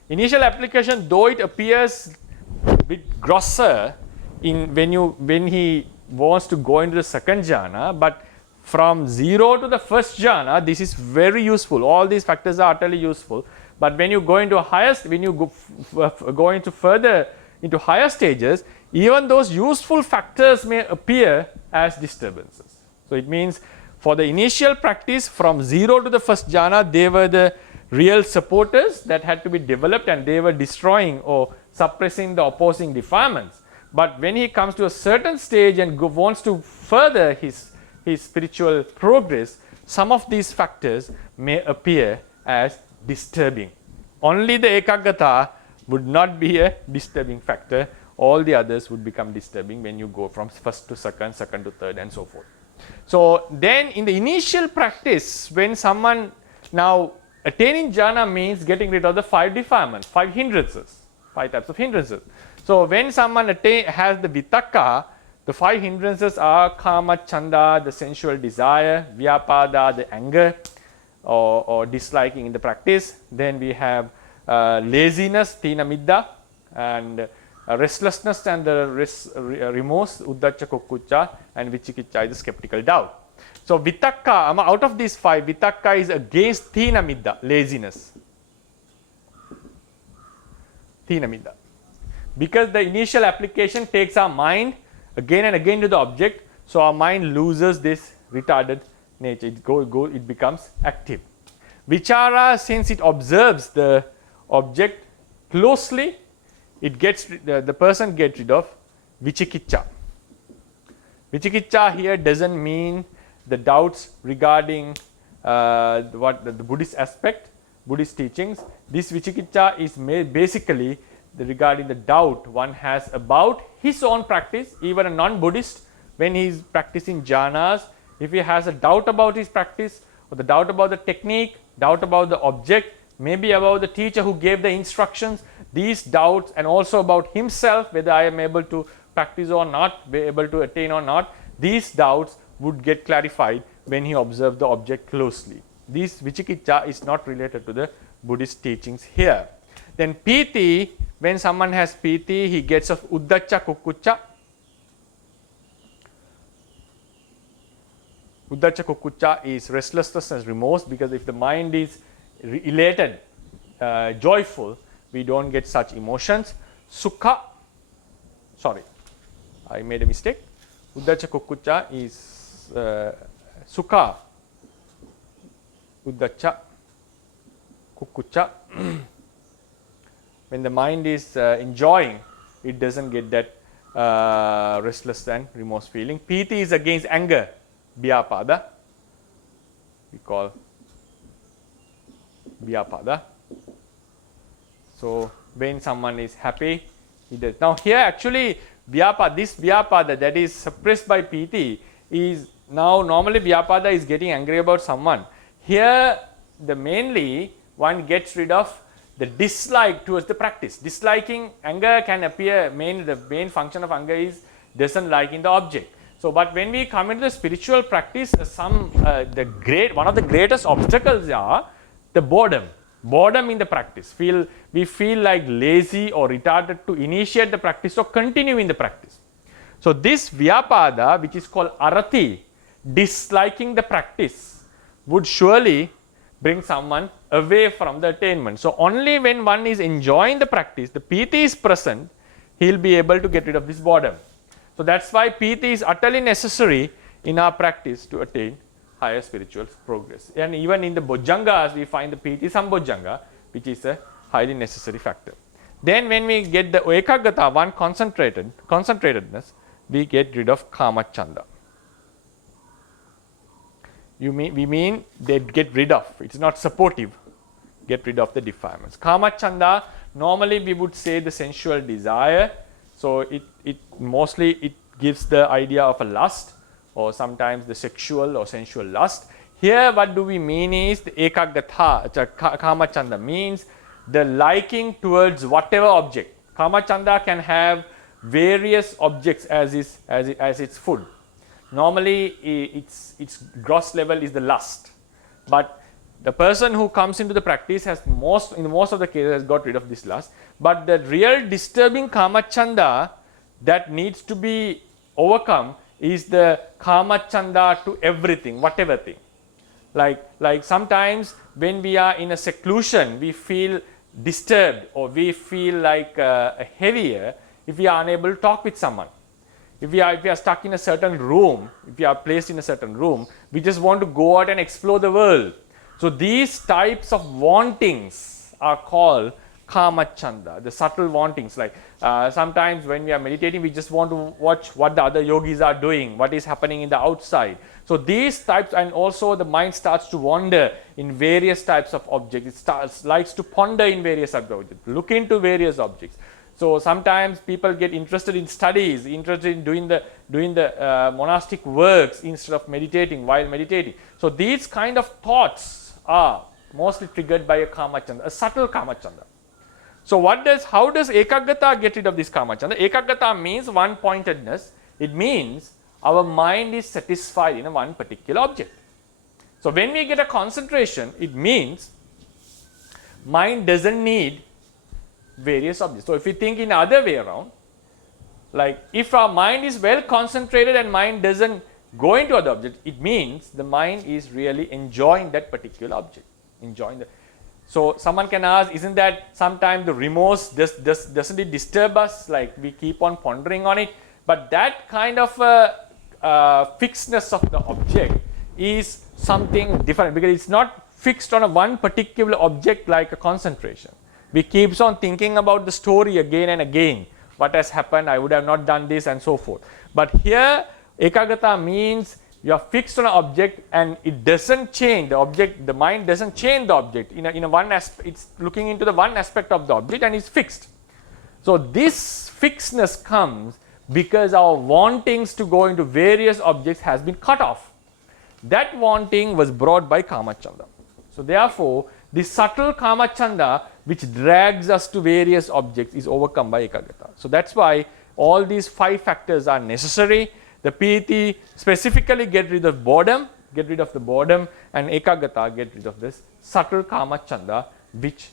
Initial application, though it appears a bit grosser when he wants to go into the second jhana, but from 0 to the first jhana, this is very useful. All these factors are utterly useful. But when you go into go into further into higher stages, even those useful factors may appear as disturbances. So it means for the initial practice from 0 to the first jhana, they were the real supporters that had to be developed, and they were destroying or suppressing the opposing defilements. But when he comes to a certain stage and wants to further his spiritual progress, some of these factors may appear as disturbing. Only the ekaggata would not be a disturbing factor. All the others would become disturbing when you go from first to second, second to third, and so forth. So then in the initial practice, when someone now attaining jhana means getting rid of the 5 defilements, 5 hindrances, 5 types of hindrances. So when someone has the vitakka, the 5 hindrances are kama, chanda, the sensual desire, vyapada, the anger or disliking in the practice. Then we have laziness, tina midda, and restlessness and the remorse, uddhacha kukkucha, and vichikiccha is the skeptical doubt. So vitakka, out of these 5, vitakka is against tina midda, laziness. Tina midda. Because the initial application takes our mind again and again to the object, so our mind loses this retarded nature. It becomes active. Vichara, since it observes the object closely, the person gets rid of vichikiccha. Vichikiccha here doesn't mean the doubts regarding the Buddhist aspect, Buddhist teachings. This vichikiccha is basically regarding the doubt one has about his own practice. Even a non-Buddhist, when he is practicing jhanas, if he has a doubt about his practice, or the doubt about the technique, doubt about the object, maybe about the teacher who gave the instructions, these doubts, and also about himself, whether I am able to practice or not, be able to attain or not, these doubts would get clarified when he observed the object closely. This vichikiccha is not related to the Buddhist teachings here. Then piti, when someone has piti, he gets of uddacha kukkuccha. Uddacha kukkuccha is restlessness and remorse, because if the mind is elated, joyful, we don't get such emotions. Sukha, sorry, I made a mistake. Uddacha kukkuccha is sukha. Uddacha kukkuccha. When the mind is enjoying, it doesn't get that restless and remorse feeling. Piti is against anger, vyapada. We call vyapada. So when someone is happy, he does. Now here actually vyapada, this vyapada that is suppressed by piti is now normally vyapada is getting angry about someone. Here the mainly one gets rid of the dislike towards the practice. Disliking, anger can appear, the main function of anger is doesn't liking the object. So but when we come into the spiritual practice, one of the greatest obstacles are the boredom. Boredom in the practice. We feel like lazy or retarded to initiate the practice or continue in the practice. So this vyapada, which is called arati, disliking the practice, would surely bring someone away from the attainment. So only when one is enjoying the practice, the piti is present, he will be able to get rid of this boredom. So that's why piti is utterly necessary in our practice to attain higher spiritual progress. And even in the bojjhangas, we find the piti sambojjhanga, which is a highly necessary factor. Then when we get the ekaggata, one concentratedness, we get rid of kamachanda. We mean they get rid of, it's not supportive, get rid of the defilements. Kamachanda, normally we would say the sensual desire. So it mostly gives the idea of a lust, or sometimes the sexual or sensual lust. Here what do we mean is the ekaggata, kamachanda means the liking towards whatever object. Kamachanda can have various objects as its food. Normally its gross level is the lust, but the person who comes into the practice has in most of the cases has got rid of this lust. But the real disturbing kamachanda that needs to be overcome is the kamachanda to everything, whatever thing. Like sometimes when we are in a seclusion, we feel disturbed, or we feel like heavier if we are unable to talk with someone. If we are stuck in a certain room, if we are placed in a certain room, we just want to go out and explore the world. So these types of wantings are called kamachanda, the subtle wantings. Like sometimes when we are meditating, we just want to watch what the other yogis are doing, what is happening in the outside. So these types, and also the mind starts to wander in various types of objects. It likes to ponder in various objects, look into various objects. So sometimes people get interested in studies, interested in doing the monastic works instead of meditating while meditating. So these kind of thoughts are mostly triggered by a kamachanda, a subtle kamachanda. So how does ekaggata get rid of this kamachanda? Ekaggata means one-pointedness. It means our mind is satisfied in one particular object. So when we get a concentration, it means mind doesn't need various objects. So if we think in the other way around, like if our mind is well concentrated and mind doesn't go into other objects, it means the mind is really enjoying that particular object, So someone can ask, isn't that sometimes the remorse, doesn't it disturb us, like we keep on pondering on it? But that kind of fixedness of the object is something different, because it's not fixed on a one particular object like a concentration. We keeps on thinking about the story again and again. What has happened, I would have not done this, and so forth. But here, ekagata means you are fixed on an object and it doesn't change the object, the mind doesn't change the object. In a one aspect, it's looking into the one aspect of the object and it's fixed. So this fixedness comes because our wantings to go into various objects has been cut off. That wanting was brought by Kamachanda. So therefore, the subtle Kamachanda which drags us to various objects is overcome by ekagata. So that's why all these 5 factors are necessary. The piti specifically get rid of boredom, and ekagata get rid of this subtle Kamachanda which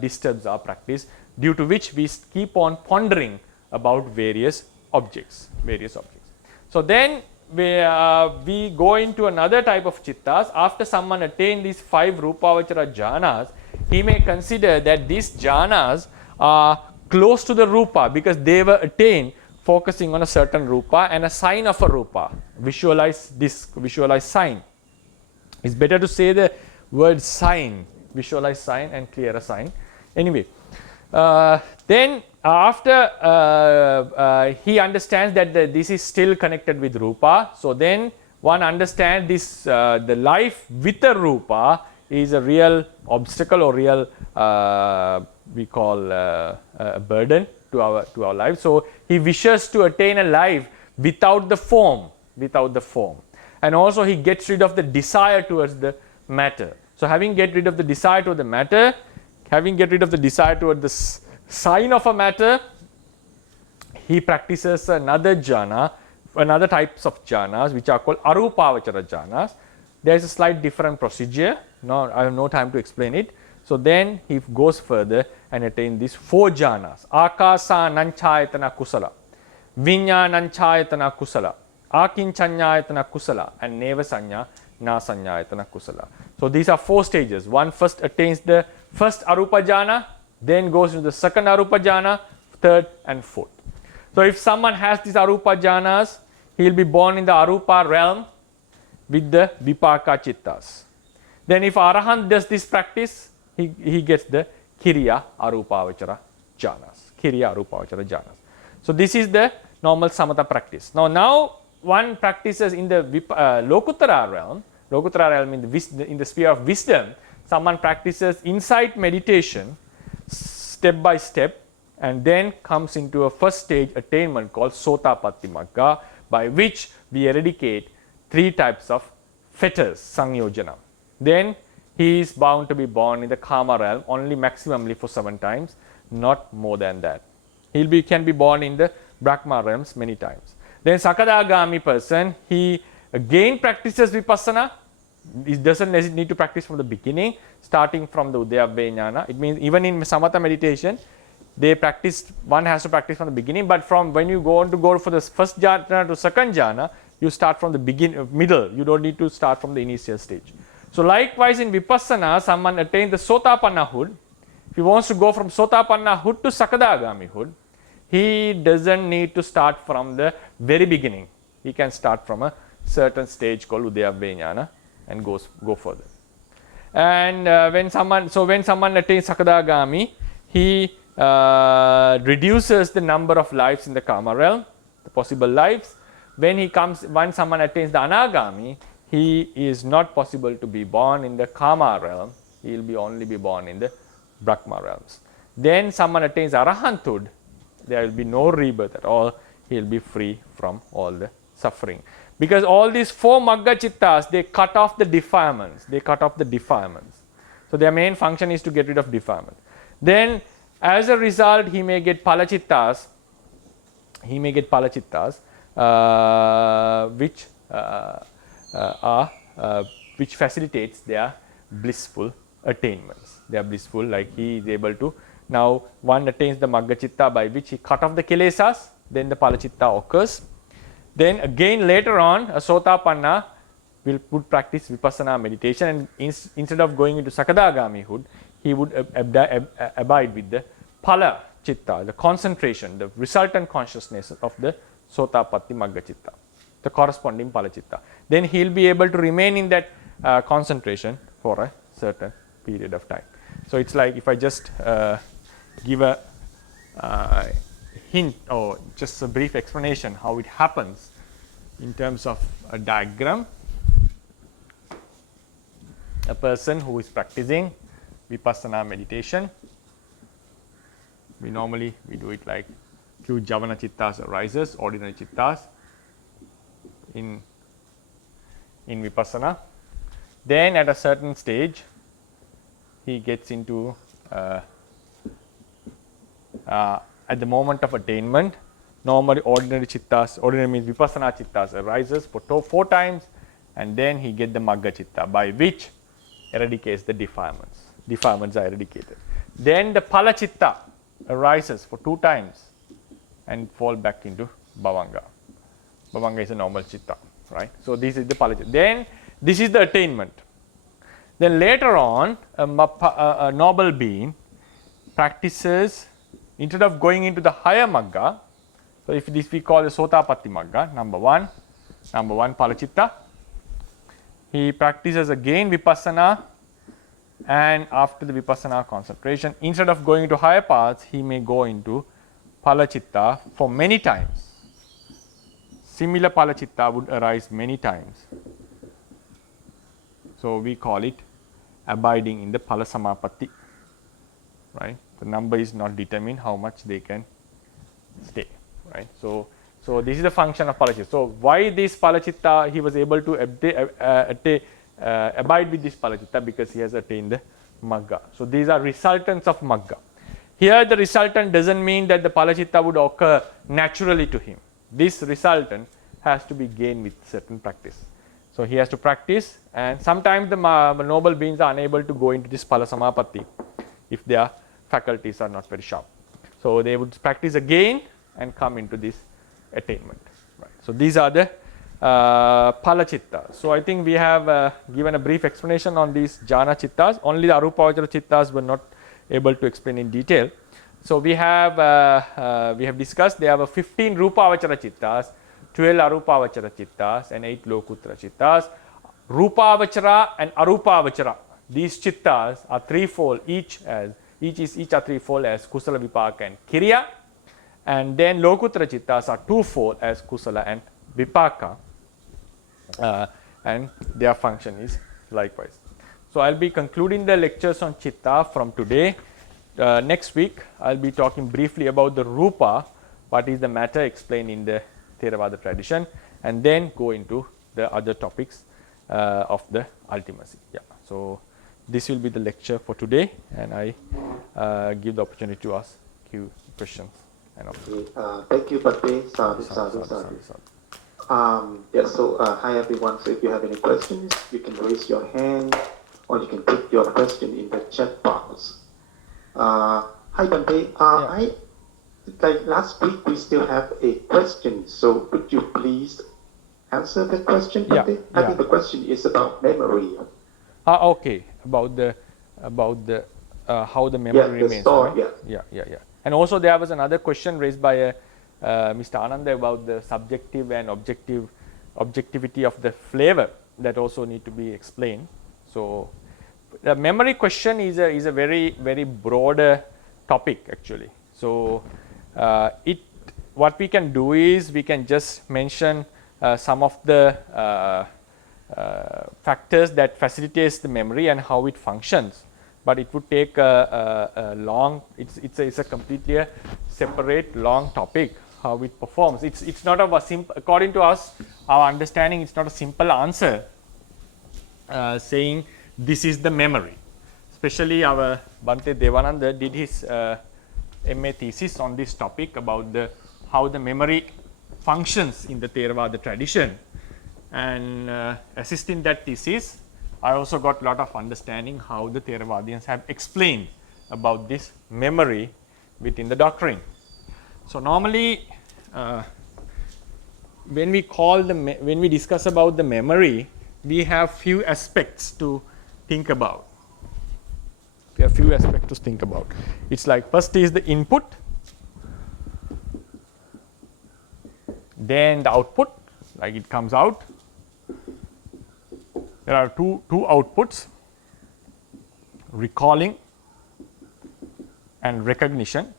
disturbs our practice, due to which we keep on pondering about various objects. So then we go into another type of chittas. After someone attained these 5 rupavachara jhanas, he may consider that these jhanas are close to the rupa because they were attained focusing on a certain rupa and a sign of a rupa. Visualize sign. It's better to say the word sign, visualize sign and clear a sign. Anyway, then after he understands that this is still connected with rupa, so then one understands this the life with a rupa is a real obstacle or real we call a burden to our life. So he wishes to attain a life without the form, and also he gets rid of the desire towards the matter. So having get rid of the desire toward the matter, having get rid of the desire toward the sign of a matter, he practices another jhana, another types of jhanas which are called arupavachara jhanas. There is a slight different procedure. Now I have no time to explain it. So then he goes further and attains these 4 jhanas: akasa nanchayatana kusala, vinyananchayatana kusala, akinchanyayatana kusala, and neva sanya nasanyayatana kusala. So these are 4 stages. One first attains the first arupa jhana, then goes into the second arupa jhana, third and fourth. So if someone has these arupa jhanas, he will be born in the arupa realm with the vipaka chittas. Then if Arahant does this practice, he gets the Kiriya Arupavachara jhanas. So this is the normal samatha practice. Now one practices in the Lokuttara realm. Lokuttara realm in the sphere of wisdom, someone practices insight meditation step by step, and then comes into a first stage attainment called Sotapatti Magga, by which we eradicate 3 types of fetters, Sangyojana. Then he is bound to be born in the Kama realm only maximally for 7 times, not more than that. He can be born in the Brahma realms many times. Then Sakadagami person, he again practices Vipassana. He doesn't need to practice from the beginning, starting from the Udayavya. It means even in Samatha meditation, one has to practice from the beginning, but from when you go for the first jhana to second jhana, you start from the middle. You don't need to start from the initial stage. So likewise in Vipassana, someone attains the Sotapannahood. If he wants to go from Sotapannahood to Sakadagamihud, he doesn't need to start from the very beginning. He can start from a certain stage called Udayavya and go further. And when someone attains Sakadagami, he reduces the number of lives in the Kama realm, the possible lives. When someone attains the Anagami, he is not possible to be born in the Kama realm. He will only be born in the Brahma realms. Then someone attains Arahanthood, there will be no rebirth at all. He will be free from all the suffering. Because all these 4 Magga Chittas, they cut off the defilements. So their main function is to get rid of defilement. Then as a result, he may get Palachittas. Which facilitates their blissful attainments. They are blissful, like he is able to. Now one attains the Magga Chitta by which he cut off the Kilesas, then the Palachitta occurs. Then again later on, a Sotapanna would practice Vipassana meditation, and instead of going into Sakadagamihud, he would abide with the Pala Chitta, the concentration, the resultant consciousness of the Sotapatti Magga Chitta, the corresponding Pala Chitta. Then he will be able to remain in that concentration for a certain period of time. So it's like if I just give a hint or just a brief explanation how it happens in terms of a diagram. A person who is practicing Vipassana meditation, we do it like few Javana Chittas arises, ordinary Chittas in Vipassana. Then at a certain stage he gets into at the moment of attainment, normally ordinary means Vipassana Chittas arises for 4 times, and then he get the Magga Chitta, by which eradicates the defilements. Defilements are eradicated. Then the Phala Chitta arises for 2 times and fall back into Bhavanga. Bhavanga is a normal Chitta, right? So this is the Phala Chitta. Then this is the attainment. Then later on, a noble being practices, instead of going into the higher Magga, so if this we call the Sotapatti Magga, number one Phala Chitta, he practices again Vipassana, and after the Vipassana concentration, instead of going into higher paths, he may go into Phala Chitta for many times. Similar Phala Chitta would arise many times. So we call it abiding in the Phala Samapatti, right? The number is not determined how much they can stay, right? So this is the function of Phala Chitta. So why this Phala Chitta, he was able to abide with this Phala Chitta? Because he has attained the Magga. So these are resultants of Magga. Here the resultant doesn't mean that the Phala Chitta would occur naturally to him. This resultant has to be gained with certain practice. So he has to practice, and sometimes the noble beings are unable to go into this Phala Samapatti if their faculties are not very sharp. So they would practice again and come into this attainment. Right. So these are the Phala Chitta. So I think we have given a brief explanation on these Jana Chittas. Only the Arupavachara Chittas were not able to explain in detail. So we have discussed there were 15 Rupavachara Chittas, 12 Arupavachara Chittas, and 8 Lokuttara Chittas. Rupavachara and Arupavachara, these Chittas are threefold, each are threefold as Kusala, Vipaka, and Kiriya, and then Lokuttara Chittas are twofold as Kusala and Vipaka, and their function is likewise. So I'll be concluding the lectures on Chitta from today. Next week I'll be talking briefly about the Rupa, what is the matter explained in the Theravada tradition, and then go into the other topics of the ultimacy. Yeah. So this will be the lecture for today, and I give the opportunity to ask few questions. Thank you, Bhante. Sadhu. Yes, so hi everyone. So if you have any questions, you can raise your hand or you can put your question in the chat box. Hi Bhante. Like last week we still have a question. So could you please answer the question, Bhante? I think the question is about memory. Okay. About the how the memory remains. Right? Yeah. And also there was another question raised by Mr. Ananda about the subjective and objectivity of the flavor that also need to be explained. So the memory question is a very broader topic actually. So what we can do is we can just mention some of the factors that facilitates the memory and how it functions. But it would take a long. It's a completely separate long topic. How it performs. It's not a simple. According to us, our understanding, it's not a simple answer saying this is the memory. Especially our Bhante Devananda did his MA thesis on this topic about how the memory functions in the Theravada tradition, and assisting that thesis, I also got a lot of understanding how the Theravadians have explained about this memory within the doctrine. So normally, when we discuss about the memory, we have few aspects to think about. It's like first is the input, then the output, like it comes out, There are two outputs, recalling and recognition,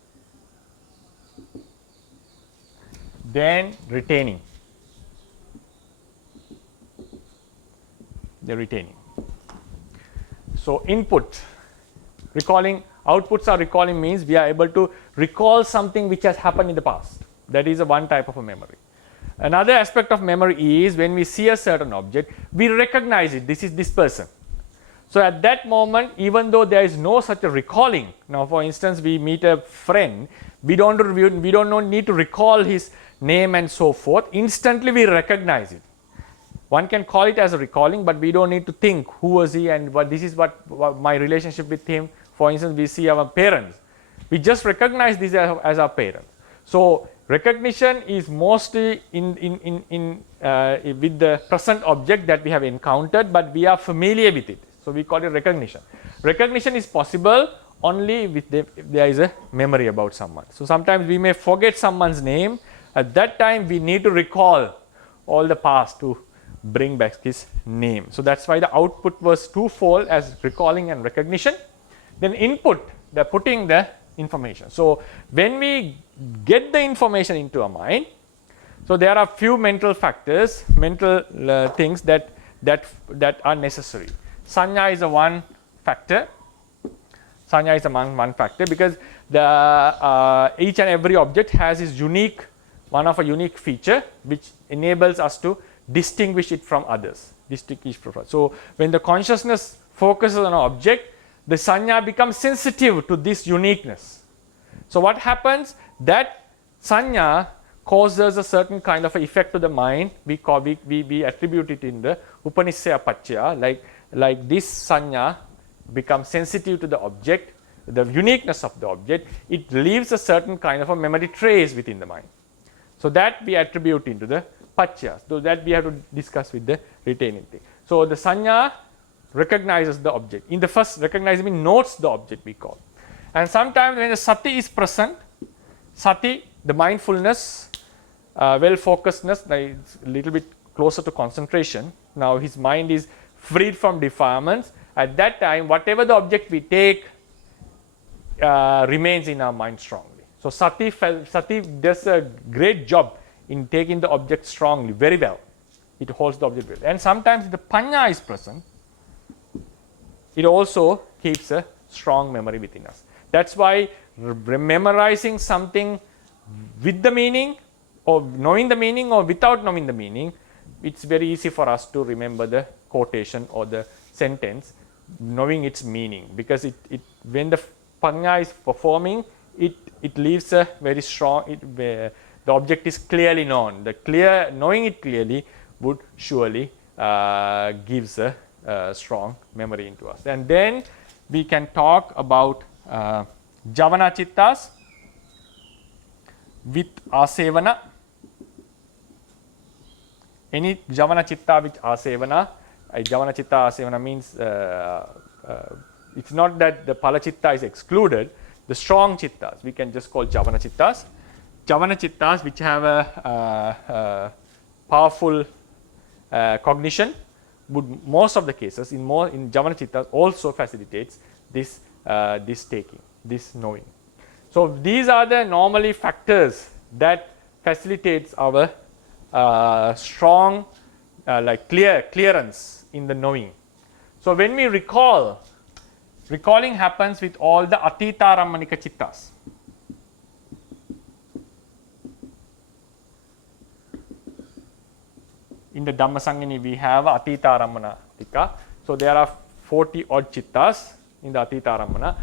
then retaining. The retaining. So input, recalling, outputs are recalling means we are able to recall something which has happened in the past. That is one type of a memory. Another aspect of memory is when we see a certain object, we recognize it, this is this person. So at that moment, even though there is no such a recalling, now for instance we meet a friend, we don't need to recall his name and so forth, instantly we recognize it. One can call it as a recalling, but we don't need to think who was he and what this is what my relationship with him. For instance, we see our parents, we just recognize this as our parents. So recognition is mostly with the present object that we have encountered, but we are familiar with it. So we call it recognition. Recognition is possible only if there is a memory about someone. So sometimes we may forget someone's name. At that time, we need to recall all the past to bring back his name. So that's why the output was twofold as recalling and recognition. Then input, the putting the information. So when we get the information into our mind, so there are few mental factors, mental things that are necessary. Sanya is a one factor. Sanya is among one factor because the each and every object has its unique, one of a unique feature which enables us to distinguish it from others. So when the consciousness focuses on an object, the sanya becomes sensitive to this uniqueness. So what happens? That sanya causes a certain kind of effect to the mind. We attribute it in the Upanishaya Paccaya, like this sanya becomes sensitive to the object, the uniqueness of the object. It leaves a certain kind of a memory trace within the mind. So that we attribute into the Paccaya. So that we have to discuss with the retaining thing. So the sanya recognizes the object. In the first, recognizing means notes the object we call. And sometimes when the sati is present, sati, the mindfulness, well-focusedness, it's a little bit closer to concentration. Now his mind is freed from defilements. At that time, whatever the object we take remains in our mind strongly. So sati does a great job in taking the object strongly, very well. It holds the object well. And sometimes the panya is present. It also keeps a strong memory within us. That's why memorizing something with the meaning, or knowing the meaning, or without knowing the meaning, it's very easy for us to remember the quotation or the sentence, knowing its meaning. Because when the panya is performing, it leaves a very strong, the object is clearly known. Knowing it clearly would surely gives a strong memory into us. And then we can talk about javana chittas with asevana. Any javana chitta with asevana. Javana chitta asevana means it's not that the pala chitta is excluded. The strong chittas we can just call javana chittas. Javana chittas which have a powerful cognition would most of the cases in javana chittas also facilitates this taking, this knowing. So these are the normally factors that facilitates our strong clearance in the knowing. So when we recalling happens with all the atita rammanika chittas. In the Dhammasangini we have atita rammanatika. So there are 40 odd chittas in the atita rammana.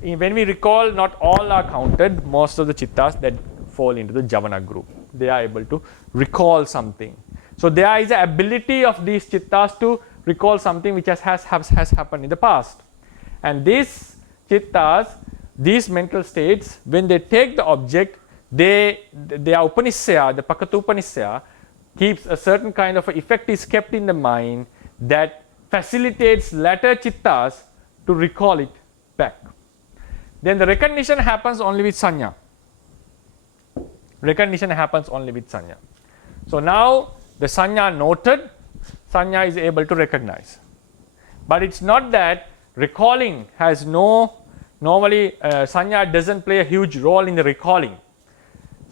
When we recall, not all are counted. Most of the chittas that fall into the javana group, they are able to recall something. So there is the ability of these chittas to recall something which has happened in the past. And these chittas, these mental states, when they take the object, their Upanishaya, the Pakatu Upanishaya, keeps a certain kind of effect is kept in the mind that facilitates later chittas to recall it back. Then the recognition happens only with sanya. Recognition happens only with sanya. So now the sanya noted, sanya is able to recognize. But it's not that recalling has no, normally sanya doesn't play a huge role in the recalling.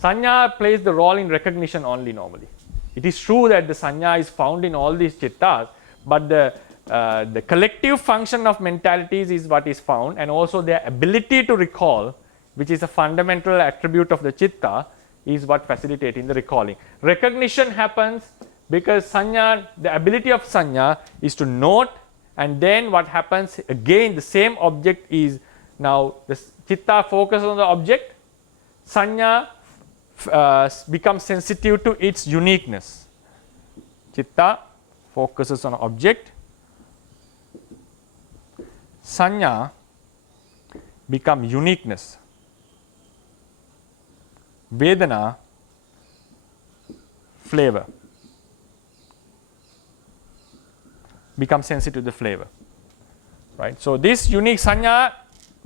Sanya plays the role in recognition only normally. It is true that the sanya is found in all these chittas, but the collective function of mentalities is what is found, and also their ability to recall, which is a fundamental attribute of the chitta, is what facilitates in the recalling. Recognition happens because sanya, the ability of sanya is to note, and then what happens again, the same object is now the chitta focuses on the object, sanya becomes sensitive to its uniqueness. Chitta focuses on object, sanya become uniqueness, vedana flavor, become sensitive to the flavor, right. So this unique sanya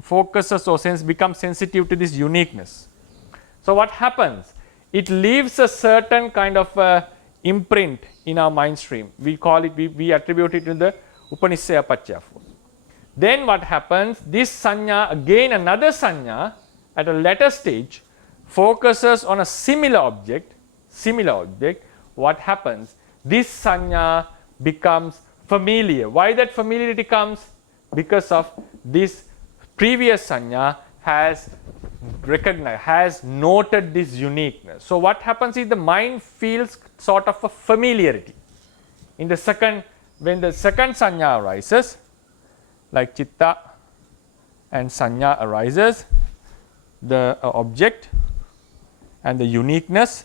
focuses or becomes sensitive to this uniqueness. So what happens? It leaves a certain kind of imprint in our mind stream. We call it, we attribute it to the Upanishaya Paccaya force. Then what happens? This sanya, again another sanya at a later stage, focuses on a similar object. What happens? This sanya becomes familiar. Why that familiarity comes? Because of this previous sanya has recognized, has noted this uniqueness. So what happens is the mind feels sort of a familiarity. In the second, when the second sanya arises, like chitta and sanya arises, the object and the uniqueness.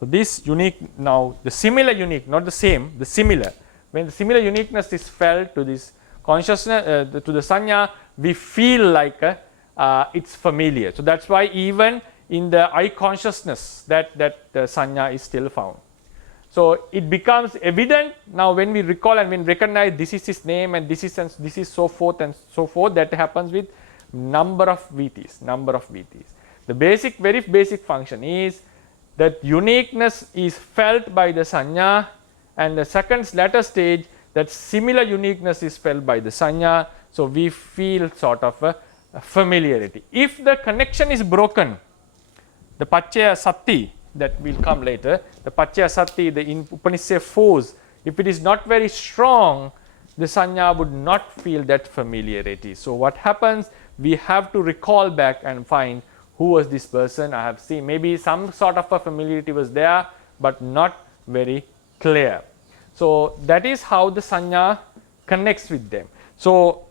So this unique, now the similar unique, not the same, the similar. When the similar uniqueness is felt to this consciousness, to the sanya, we feel like it's familiar. So that's why even in the I consciousness that sanya is still found. So it becomes evident now when we recall and when we recognize this is his name and this is so forth and so forth. That happens with number of VTs. The basic, very basic function is that uniqueness is felt by the sanya, and the second latter stage, that similar uniqueness is felt by the sanya. So we feel sort of a familiarity. If the connection is broken, the Paccaya Sati, that will come later, the Paccaya Sati, the Upanishad force, if it is not very strong, the sanya would not feel that familiarity. So what happens? We have to recall back and find who was this person. I have seen, maybe some sort of a familiarity was there, but not very clear. So that is how the sanya connects with them. So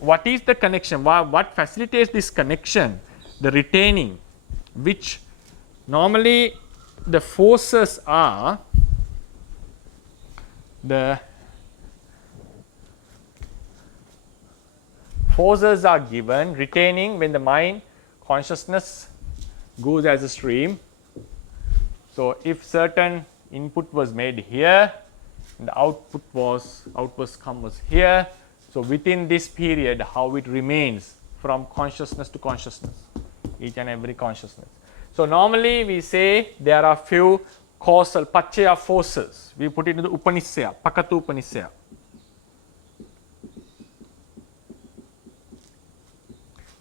what is the connection? What facilitates this connection? The retaining, which normally the forces are given, retaining when the mind consciousness goes as a stream. So if certain input was made here, and the output was here. So within this period, how it remains from consciousness to consciousness, each and every consciousness. So normally we say there are few causal Paccaya forces. We put it into the Upanishaya, Pakatu Upanishaya.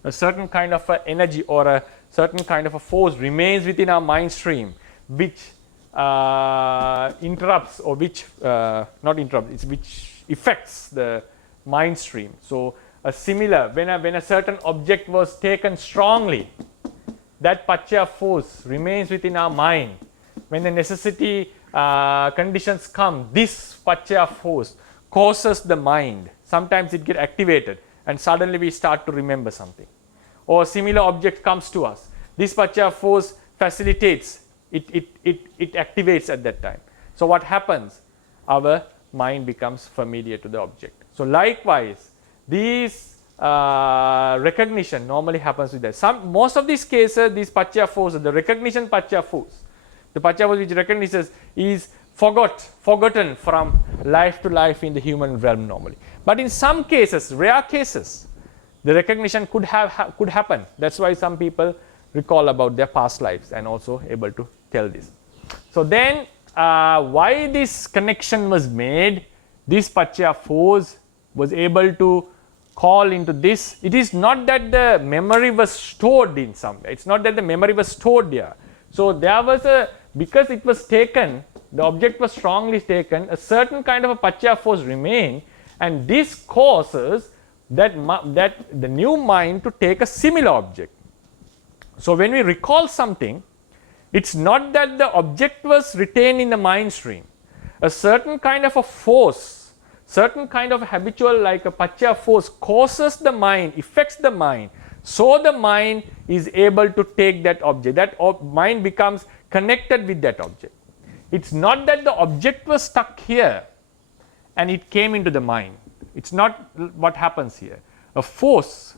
A certain kind of energy or a certain kind of a force remains within our mind stream, which interrupts or which not interrupts, it's which affects the mind stream. So a similar, when a certain object was taken strongly, that Paccaya force remains within our mind. When the necessity conditions come, this Paccaya force causes the mind. Sometimes it gets activated and suddenly we start to remember something. Or a similar object comes to us. This Paccaya force facilitates, it activates at that time. So what happens? Our mind becomes familiar to the object. So likewise, these recognition normally happens with that. Most of these cases, these Paccaya forces, the recognition Paccaya force, the Paccaya force which recognizes is forgotten from life to life in the human realm normally. But in some cases, rare cases, the recognition could happen. That's why some people recall about their past lives and also able to tell this. So then why this connection was made, this Paccaya force was able to call into this. It is not that the memory was stored in somewhere. It's not that the memory was stored there. So there was because it was taken, the object was strongly taken, a certain kind of a Paccaya force remained, and this causes that the new mind to take a similar object. So when we recall something, it's not that the object was retained in the mind stream. A certain kind of a force, certain kind of habitual like a Paccaya force causes the mind, affects the mind. So the mind is able to take that object. That mind becomes connected with that object. It's not that the object was stuck here and it came into the mind. It's not what happens here. A force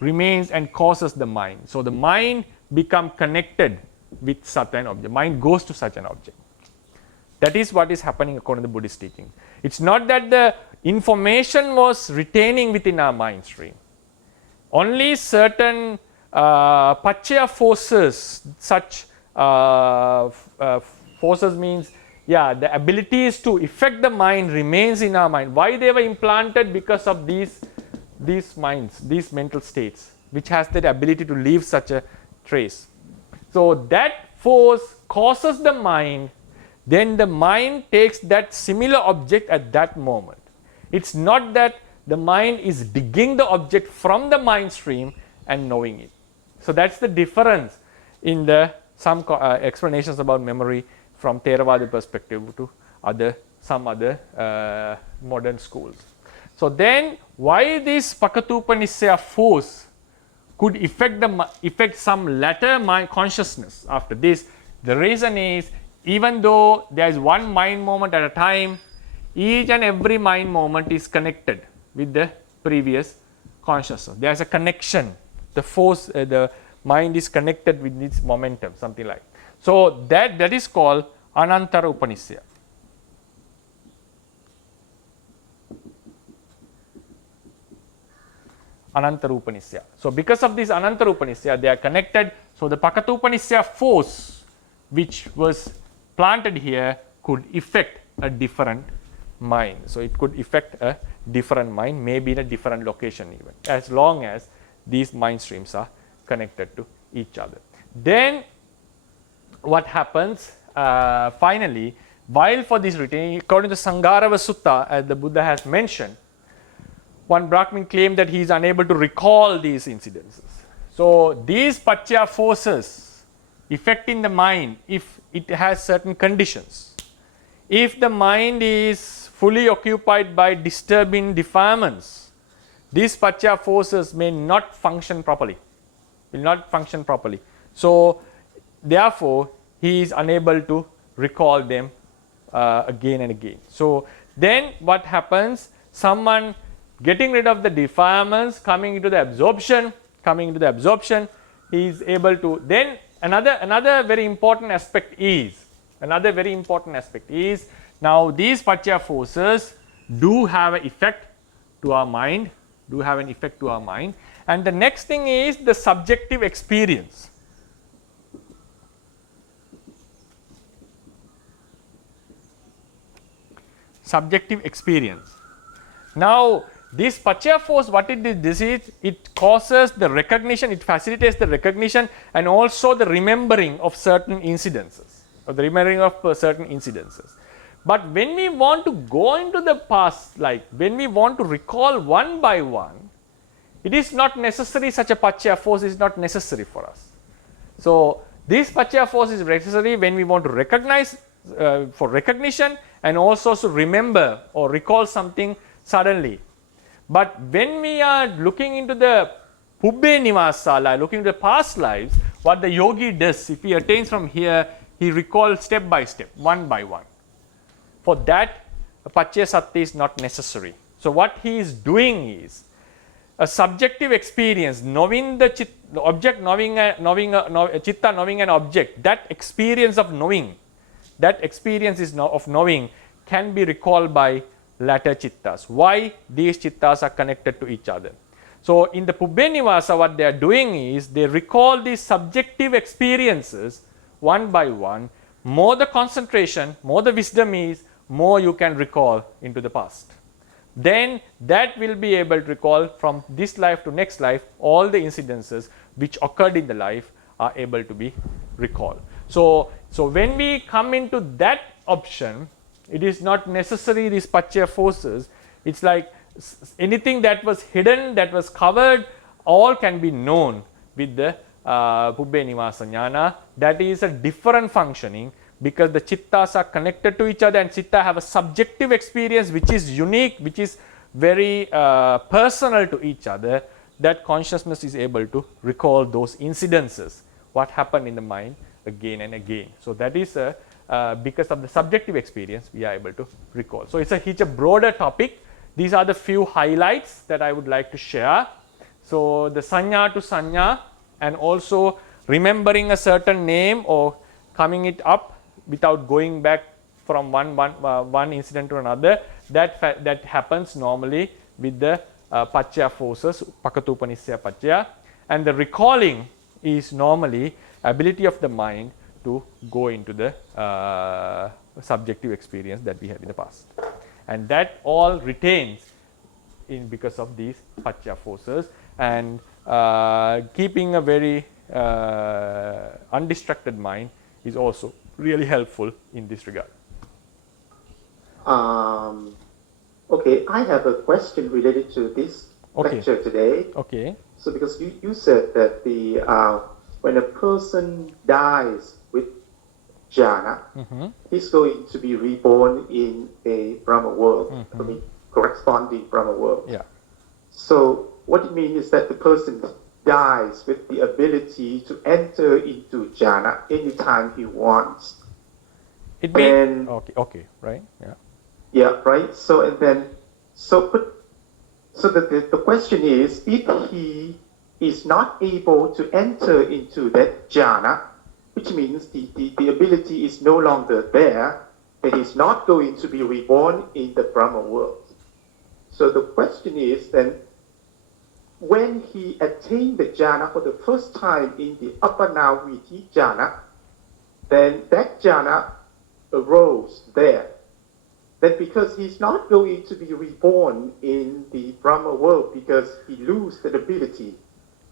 remains and causes the mind. So the mind becomes connected with such an object. Mind goes to such an object. That is what is happening according to the Buddhist teaching. It's not that the information was retaining within our mind stream. Only certain Paccaya forces, such forces means, the abilities to affect the mind remains in our mind. Why they were implanted? Because of these minds, these mental states, which has the ability to leave such a trace. So that force causes the mind, then the mind takes that similar object at that moment. It's not that the mind is digging the object from the mind stream and knowing it. So that's the difference in some explanations about memory from Theravada perspective to some other modern schools. So then, why this Pakatupanisya force could affect some latter mind consciousness after this? The reason is, even though there is one mind moment at a time, each and every mind moment is connected with the previous consciousness. There is a connection. The force, the mind is connected with its momentum, something like. So that is called Anantara Upanisya. Anantara Upanisya. So because of this Anantara Upanisya, they are connected. So the Pakatupanisya force, which was planted here, could affect a different mind. So it could affect a different mind, maybe in a different location even, as long as these mind streams are connected to each other. Then what happens finally, while for this retaining, according to Sangarava Sutta, as the Buddha has mentioned, one Brahmin claimed that he is unable to recall these incidences. So these Paccaya forces affecting the mind, if it has certain conditions, if the mind is fully occupied by disturbing defilements, these Paccaya forces may not function properly, will not function properly. So therefore he is unable to recall them again and again. So then what happens? Someone getting rid of the defilements, coming into the absorption, he is able to. Then another very important aspect is, now these Paccaya forces do have an effect to our mind, and the next thing is the subjective experience. Now this Paccaya force, what it is, it causes the recognition, it facilitates the recognition and also the remembering of certain incidences, But when we want to go into the past, like when we want to recall one by one, it is not necessary, such a Paccaya force is not necessary for us. So this Paccaya force is necessary when we want to recognize, for recognition, and also to remember or recall something suddenly. But when we are looking into the Pubbe Nivasala, looking into the past lives, what the yogi does, if he attains from here, he recalls step by step, one by one. For that, a Paccaya Sattva is not necessary. So what he is doing is a subjective experience, knowing the object, chitta knowing an object, that experience of knowing, of knowing can be recalled by latter chittas. Why? These chittas are connected to each other. So in the Pubbe Nivasa, what they are doing is they recall these subjective experiences one by one, more the concentration, more the wisdom is, more you can recall into the past. Then that will be able to recall from this life to next life, all the incidences which occurred in the life are able to be recalled. So when we come into that option, it is not necessary these paccaya forces. It's like anything that was hidden, that was covered, all can be known with the Pubbe Nivasa Jnana. That is a different functioning, because the chittas are connected to each other, and chitta have a subjective experience which is unique, which is very personal to each other. That consciousness is able to recall those incidences, what happened in the mind again and again. So that is because of the subjective experience we are able to recall. So it's a broader topic. These are the few highlights that I would like to share. So the sanya to sanya, and also remembering a certain name or coming it up without going back from one incident to another, that happens normally with the paccaya forces, pakatupanisya paccaya. And the recalling is normally ability of the mind to go into the subjective experience that we had in the past. And that all retains in because of these paccaya forces, and keeping a very undistracted mind is also really helpful in this regard. Okay, I have a question related to this lecture today. Okay. So because you said that when a person dies with jhana, he's going to be reborn in a Brahma world, I mean, corresponding Brahma world. Yeah. So what it means is that the person dies with the ability to enter into jhana anytime he wants. It means okay, right? Yeah. Yeah, right. So and then the question is, if he is not able to enter into that jhana, which means the ability is no longer there, then he's not going to be reborn in the Brahma world. So the question is then, when he attained the jhana for the first time in the Appanaviti jhana, then that jhana arose there. Then because he's not going to be reborn in the Brahma world because he loses that ability,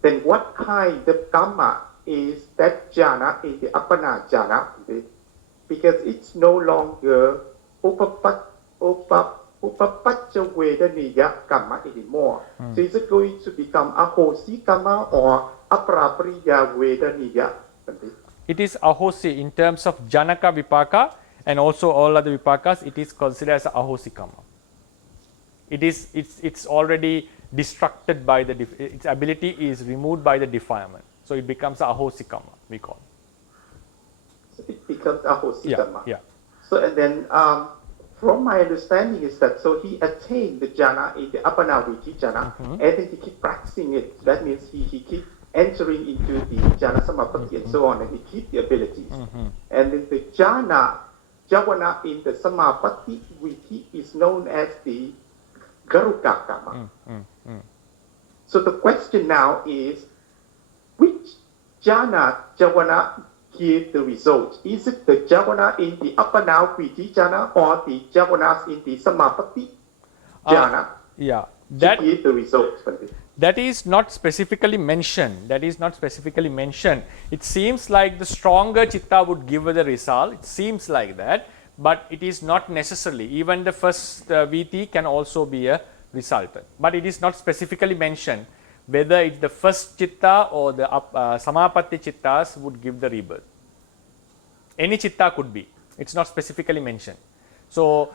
then what kind of dhamma is that jhana in the Appana jhana? Because it's no longer Upapacca Vedaniya Kamma anymore. So is it going to become Ahosi Kamma or Aprapriya Vedaniya? It is Ahosi in terms of Janaka Vipaka, and also all other Vipakas, it is considered as Ahosi Kamma. It's already destructed by its ability is removed by the defilement. So it becomes Ahosi Kamma, we call it. So it becomes Ahosi Kamma. Yeah. So and then from my understanding is that so he attained the jhana in the Appanaviti jhana, and then he keep practicing it. That means he keep entering into the jhana samapatti and so on, and he keep the abilities. And then the javana in the samapatti viti is known as the garuka kamma. So the question now is, which javana give the result? Is it the javana in the Appanaviti jhana or the javanas in the samapatti jhana? That give the result. That is not specifically mentioned. It seems like the stronger chitta would give the result. It seems like that, but it is not necessarily. Even the first VT can also be a resultant, but it is not specifically mentioned whether it's the first chitta or the samapatti chittas would give the rebirth. Any chitta could be. It's not specifically mentioned. So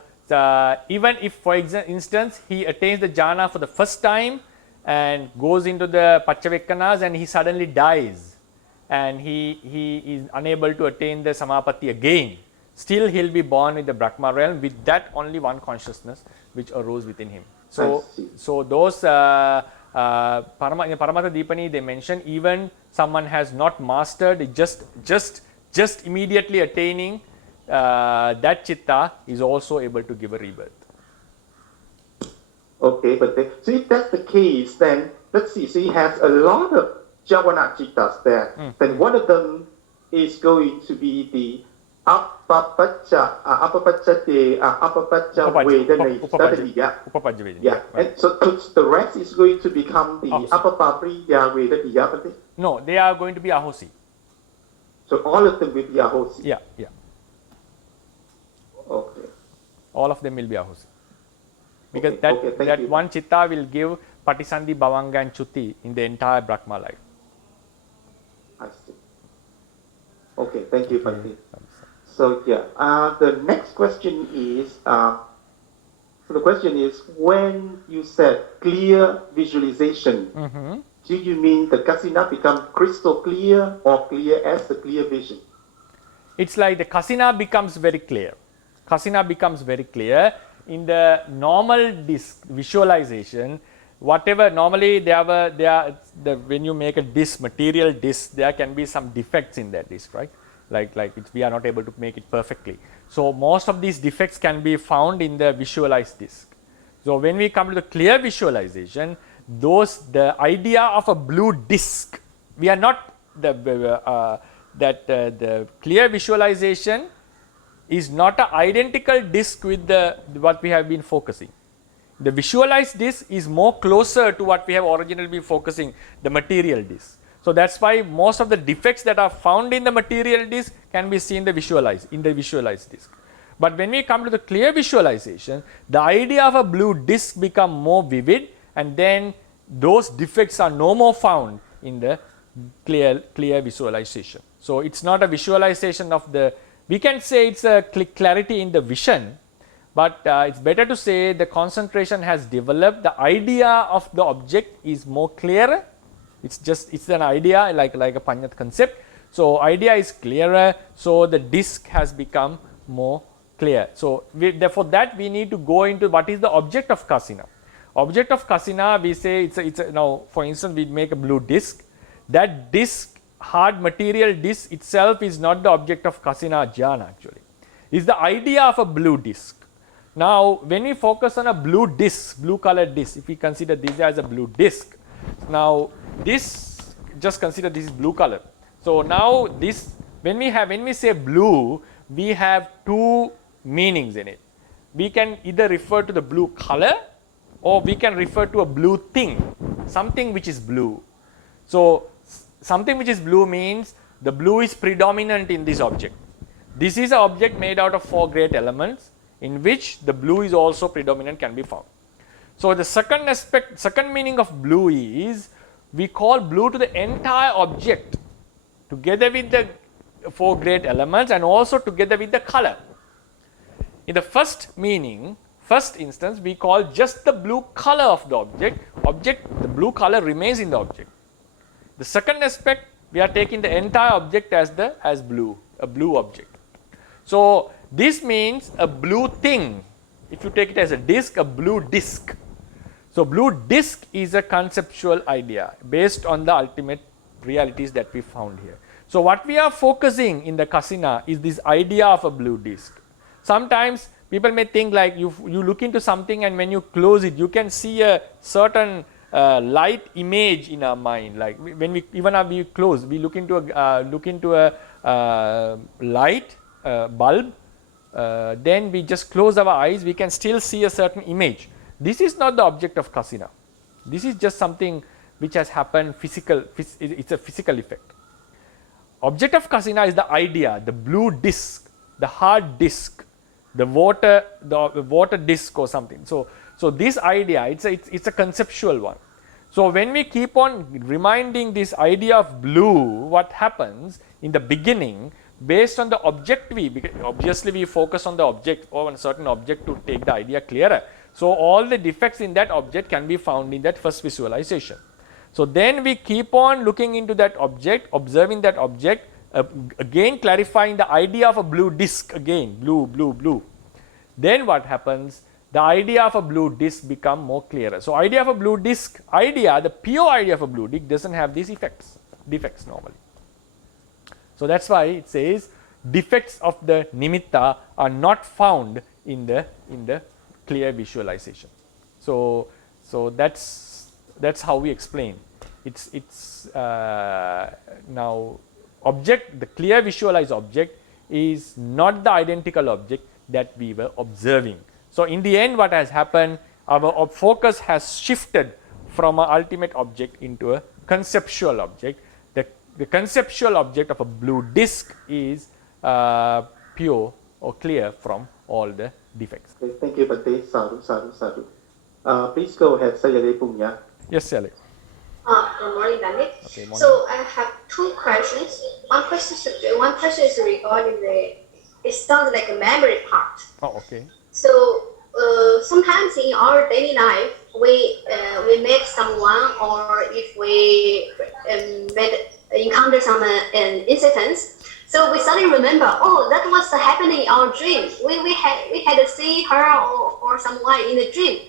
even if, for instance, he attains the jhana for the first time and goes into the Paccavekkanas and he suddenly dies and he is unable to attain the Samapatti again, still he'll be born with the Brahma realm with that only one consciousness which arose within him. So those Paramatthadhammas they mention, even someone has not mastered, just immediately attaining that chitta is also able to give a rebirth. Okay, but so if that's the case, then let's see. So he has a lot of javana chittas there. Then one of them is going to be the Apapaccha Vedaniya. Upapajja Vedana. Yeah, and so the rest is going to become the Apapapriya Vedaniya. No, they are going to be ahosi. So all of them will be ahosi. Yeah, yeah. Okay. All of them will be ahosi. Because Okay, that you. one chitta will give Patisandhi, Bhavanga and Chuti in the entire Brahma life. I see. Okay, thank you, Bhante. So yeah, the next question is, so the question is, when you said clear visualization, do you mean the kasina become crystal clear or clear as the clear vision? It's like the kasina becomes very clear. Kasina becomes very clear. In the normal disc visualization, whatever normally when you make a disc, material disc, there can be some defects in that disc, right? Like we are not able to make it perfectly. So most of these defects can be found in the visualized disc. So when we come to the clear visualization, the idea of a blue disc, we are not the clear visualization is not an identical disc with what we have been focusing. The visualized disc is more closer to what we have originally been focusing, the material disc. So that's why most of the defects that are found in the material disc can be seen in the visualized disc. But when we come to the clear visualization, the idea of a blue disc become more vivid, and then those defects are no more found in the clear visualization. So it's not a visualization of we can say it's a clarity in the vision, but it's better to say the concentration has developed, the idea of the object is more clearer. It's an idea like a Panyat concept. So idea is clearer, so the disc has become more clear. So therefore that we need to go into what is the object of Kasina. Object of Kasina, we say now for instance we make a blue disc. That disc, hard material disc itself is not the object of Kasina Jana actually. It's the idea of a blue disc. Now when we focus on a blue disc, blue colored disc, if we consider this as a blue disc, now this, just consider this is blue color. So now this, when we say blue, we have two meanings in it. We can either refer to the blue color or we can refer to a blue thing, something which is blue. So something which is blue means the blue is predominant in this object. This is an object made out of 4 great elements in which the blue is also predominant, can be found. So the second meaning of blue is we call blue to the entire object together with the 4 great elements and also together with the color. In the first instance, we call just the blue color of the object. The blue color remains in the object. The second aspect, we are taking the entire object as blue, a blue object. So this means a blue thing. If you take it as a disc, a blue disc. So blue disc is a conceptual idea based on the ultimate realities that we found here. So what we are focusing in the Kasina is this idea of a blue disc. Sometimes people may think like you look into something and when you close it, you can see a certain light image in our mind. Like when we close, we look into a light bulb. Then we just close our eyes, we can still see a certain image. This is not the object of Kasina. This is just something which has happened physical, it's a physical effect. Object of Kasina is the idea, the blue disc, the hard disc, the water disc or something. So this idea, it's a conceptual one. So when we keep on reminding this idea of blue, what happens in the beginning, based on the object because obviously we focus on the object or on a certain object to take the idea clearer. So all the defects in that object can be found in that first visualization. So then we keep on looking into that object, observing that object, again clarifying the idea of a blue disc again, blue. Then what happens? The idea of a blue disc become more clearer. So idea of a blue disc, the pure idea of a blue disc doesn't have these defects normally. So that's why it says defects of the nimitta are not found in the clear visualization. So that's how we explain. It's now object, the clear visualized object is not the identical object that we were observing. So, in the end what has happened, our focus has shifted from an ultimate object into a conceptual object. The conceptual object of a blue disc is pure or clear from all the defects. Okay, thank you, Bhante. Sadhu, sadhu, sadhu. Please go ahead, Sayale Punya. Yes, Sally. Good morning, Bhante. Okay, morning. So I have two questions. One question is regarding it sounds like a memory part. Oh, okay. So sometimes in our daily life, we meet someone, or if we encounter some incidents, so we suddenly remember, oh, that was happening in our dream. We had to see her or someone in the dream,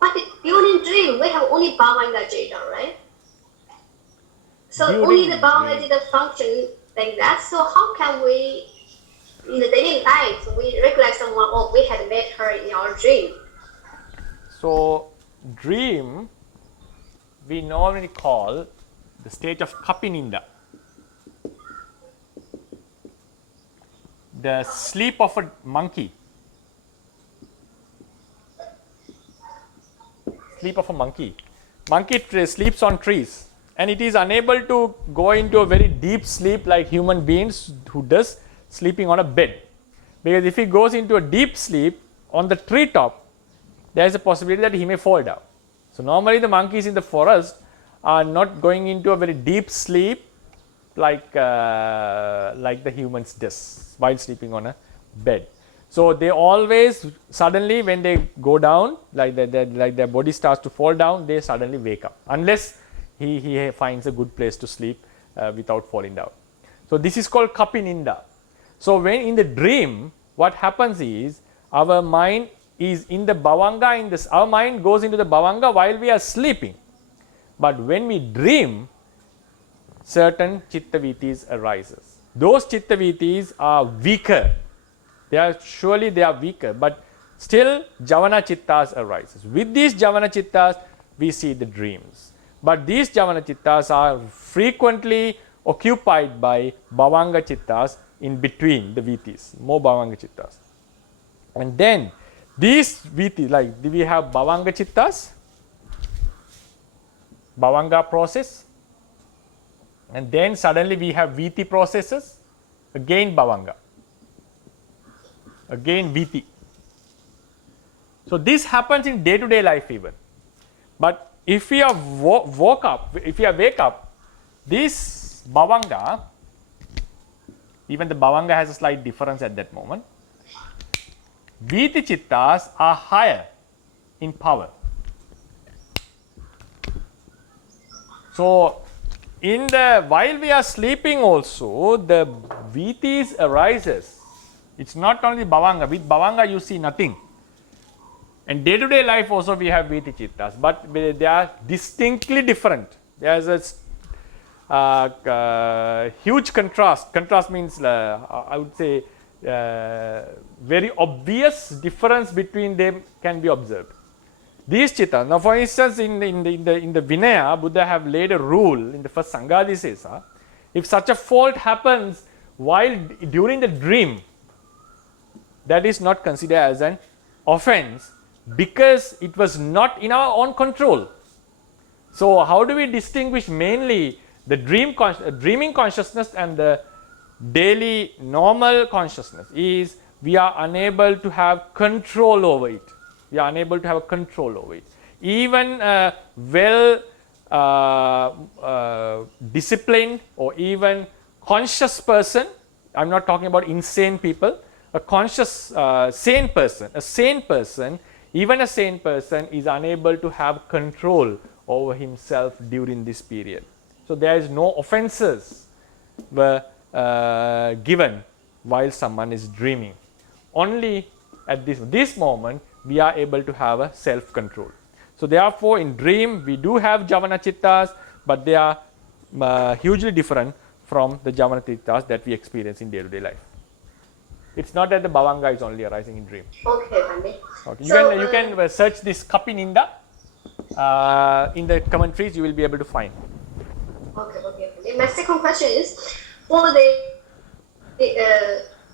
but during dream we have only Bhavanga Jeta, right? So During only the Bhavanga dream. Jeta function like that. So how can we, in the daily life, we recollect someone, oh, we had met her in our dream? So, dream we normally call the state of Kapininda, the sleep of a monkey. Sleep of a monkey. Monkey sleeps on trees, and it is unable to go into a very deep sleep like human beings who does sleeping on a bed, because if he goes into a deep sleep on the treetop, there is a possibility that he may fall down. So, normally the monkeys in the forest are not going into a very deep sleep like the humans does while sleeping on a bed. So, they always suddenly, when they go down, like their body starts to fall down, they suddenly wake up, unless he finds a good place to sleep without falling down. So, this is called Kapininda. So, when in the dream, what happens is our mind is in the bhavanga, our mind goes into the bhavanga while we are sleeping. But when we dream, certain chitta vittis arises. Those chitta vittis are weaker. They are weaker, but still javana chittas arises. With these javana chittas, we see the dreams. But these javana chittas are frequently occupied by bhavanga chittas in between the vittis, more bhavanga chittas. And then these vittis, like we have bhavanga chittas, bhavanga process, and then suddenly we have viti processes, again bhavanga, again viti. So, this happens in day to day life even. But if we are wake up, this bhavanga, even the bhavanga has a slight difference at that moment. Viti chittas are higher in power. So, while we are sleeping also, the vittis arises. It's not only bhavanga. With bhavanga you see nothing. And day to day life also we have viti chittas, but they are distinctly different. There is a huge contrast. Contrast means I would say very obvious difference between them can be observed. These chittas, now for instance in the Vinaya, Buddha have laid a rule in the first Sanghadisesa, if such a fault happens while during the dream, that is not considered as an offense, because it was not in our own control. So, how do we distinguish mainly the dreaming consciousness and the daily normal consciousness? Is we are unable to have control over it. We are unable to have a control over it. Even a disciplined or even conscious person, I am not talking about insane people, a conscious sane person, even a sane person is unable to have control over himself during this period. So, there is no offenses were given while someone is dreaming. Only at this moment we are able to have a self-control. So, therefore, in dream we do have javana chittas, but they are hugely different from the javana chittas that we experience in day-to-day life. It's not that the bhavanga is only arising in dream. Okay, Bhante. Okay. You can search this Kapininda in the commentaries. You will be able to find. Okay. My second question is, for the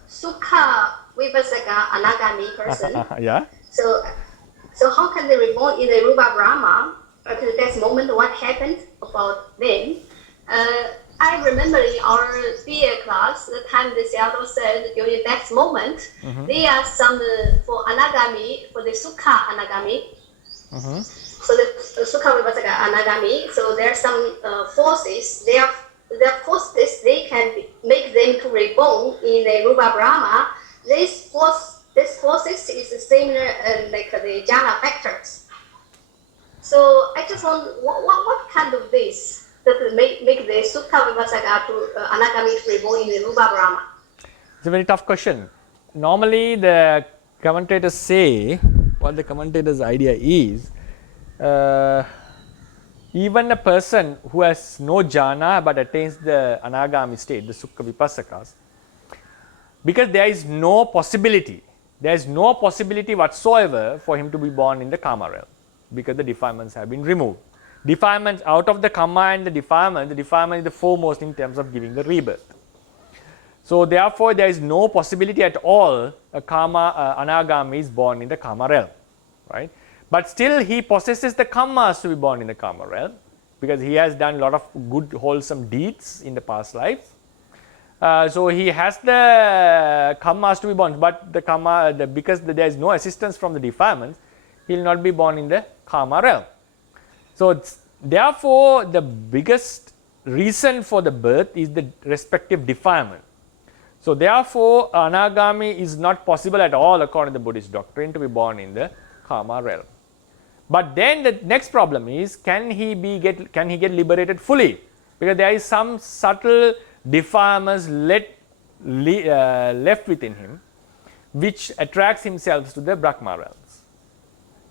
Sukha Vipassana Anagami person. Yeah. So how can they reborn in the Rupa Brahma? At that moment, what happened about them? I remember in our BA class, the time the Seattle said during that moment, there are some for Anagami, for the Sukha Anagami. So the Sukha Vipassana Anagami, so there are some forces. Their forces, they can make them to reborn in the Rupa Brahma. This forces is similar like the Jana factors. So I just want what kind of this that make the Sukha Vipassana to Anagami to reborn in the Rupa Brahma? It's a very tough question. Normally the commentators say, what the commentators' idea is, even a person who has no jhana but attains the Anagami state, the Sukha Vipassakas, because there is no possibility whatsoever for him to be born in the Kama realm, because the defilements have been removed. Defilements out of the Kama and the defilement is the foremost in terms of giving the rebirth. So therefore there is no possibility at all a Anagami is born in the Kama realm, right? But still he possesses the Kammas to be born in the Kama realm, because he has done a lot of good wholesome deeds in the past life. So he has the Kammas to be born, but the Kama, because there is no assistance from the defilements, he will not be born in the Kama realm. So therefore the biggest reason for the birth is the respective defilement. So therefore Anagami is not possible at all according to the Buddhist doctrine to be born in the Kama realm. But then the next problem is, can he get liberated fully? Because there is some subtle defilements left within him, which attracts himself to the Brahma realms.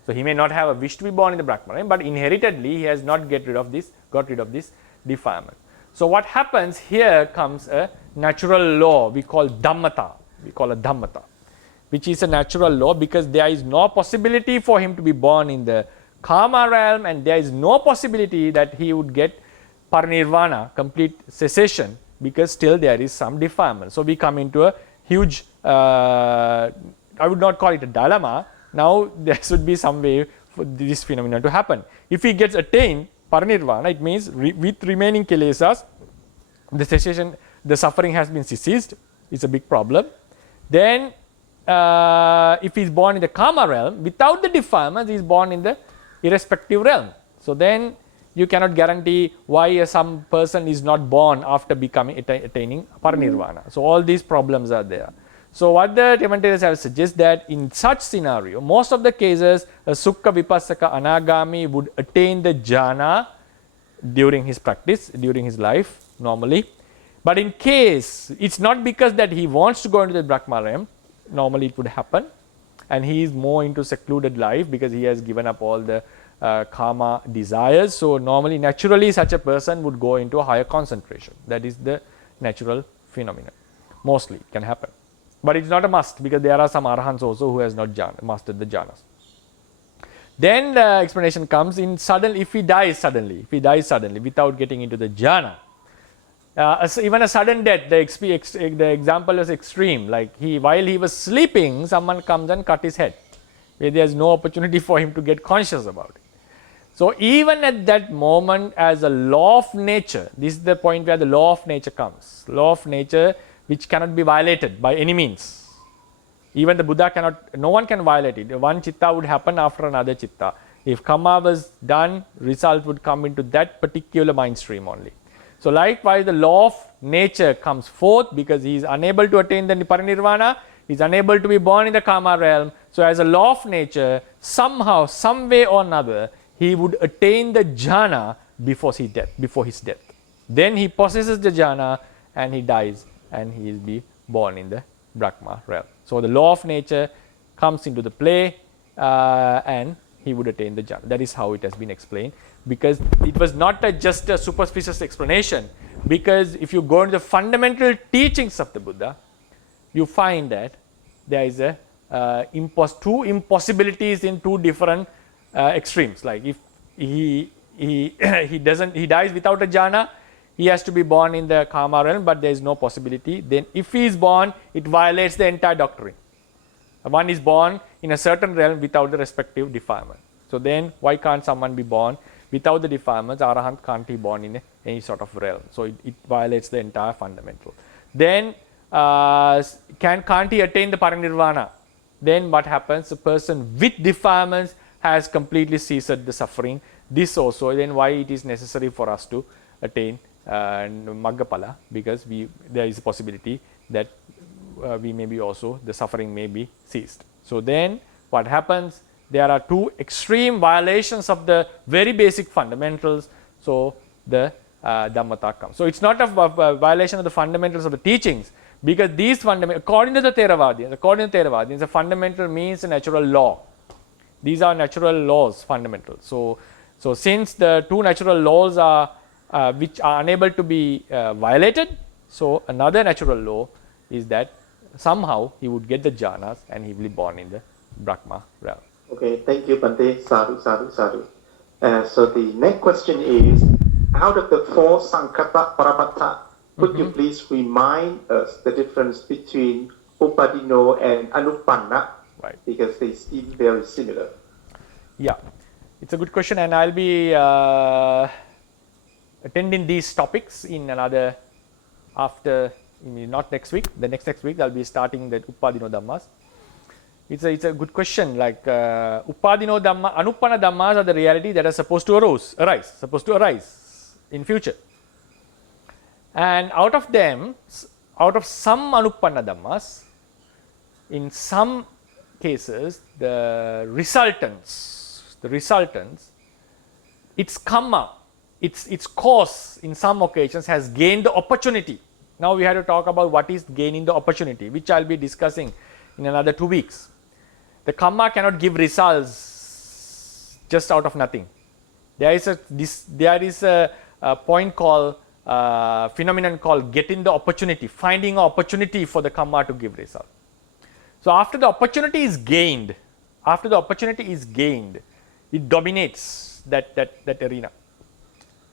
So he may not have a wish to be born in the Brahma realm, but inheritedly he has not got rid of this defilement. So what happens here comes a natural law we call dhammata. We call it dhammata, which is a natural law, because there is no possibility for him to be born in the Kama realm, and there is no possibility that he would get parinirvana, complete cessation, because still there is some defilement. So we come into a huge, I would not call it a dilemma. Now there should be some way for this phenomenon to happen. If he gets attained parinirvana, it means with remaining kilesas, the cessation, the suffering has been ceased. It's a big problem. Then if he is born in the Kama realm, without the defilements, he is born in the irrespective realm. So then you cannot guarantee why some person is not born after attaining parinirvana. So all these problems are there. So what the commentators have suggested that in such scenario, most of the cases, a Sukha Vipassaka Anagami would attain the jhana during his practice, during his life normally. But in case it's not because that he wants to go into the Brahma realm, normally it would happen, and he is more into secluded life because he has given up all the karma desires. So normally, naturally, such a person would go into a higher concentration. That is the natural phenomenon. Mostly can happen, but it's not a must, because there are some arahants also who has not mastered the jhanas. Then the explanation comes in if he dies suddenly without getting into the jhana. Even a sudden death, the example is extreme. Like while he was sleeping, someone comes and cut his head, where there is no opportunity for him to get conscious about it. So even at that moment, as a law of nature, this is the point where the law of nature comes. Law of nature which cannot be violated by any means. Even the Buddha no one can violate it. One chitta would happen after another chitta. If karma was done, result would come into that particular mind stream only. So likewise, the law of nature comes forth because he is unable to attain the parinirvana, he is unable to be born in the Kama realm. So as a law of nature, somehow, some way or another, he would attain the jhana before his death. Then he possesses the jhana and he dies, and he will be born in the Brahma realm. So the law of nature comes into the play, and he would attain the jhana. That is how it has been explained, because it was not just a superstitious explanation. Because if you go into the fundamental teachings of the Buddha, you find that there is two impossibilities in two different extremes. Like if he dies without a jhana, he has to be born in the karma realm, but there is no possibility. Then if he is born, it violates the entire doctrine. One is born in a certain realm without the respective defilement. So then why can't someone be born without the defilements? Arahant can't be born in any sort of realm. So it violates the entire fundamental. Then can't he attain the parinirvana? Then what happens? The person with defilements has completely ceased the suffering. This also, then why it is necessary for us to attain Maggapala, because there is a possibility that we may be also, the suffering may be ceased. So then what happens? There are two extreme violations of the very basic fundamentals. So the Dhammata comes. So it's not a violation of the fundamentals of the teachings, because these fundamentals, according to the Theravadians, the fundamental means a natural law. These are natural laws, fundamental. So since the two natural laws are which are unable to be violated, so another natural law is that somehow he would get the jhanas and he will be born in the Brahma realm. Okay, thank you, Bhante. Sadhu, sadhu, sadhu. So the next question is, out of the four Sankappa Paramattha, could you please remind us the difference between Upadino and Anupanna? Right. Because they seem very similar. Yeah, it's a good question, and I'll be attending these topics in another, not next week, the next week I'll be starting the Upadino Dhammas. It's a good question, like Upadino Dhamma, Anupanna Dhammas are the reality that are supposed to arise in future. And out of some Anupanna Dhammas, in some cases, the resultants, its karma, its cause in some occasions has gained the opportunity. Now we have to talk about what is gaining the opportunity, which I'll be discussing in another 2 weeks. The karma cannot give results just out of nothing. There is a point called phenomenon called getting the opportunity, finding an opportunity for the karma to give result. So after the opportunity is gained, it dominates that arena.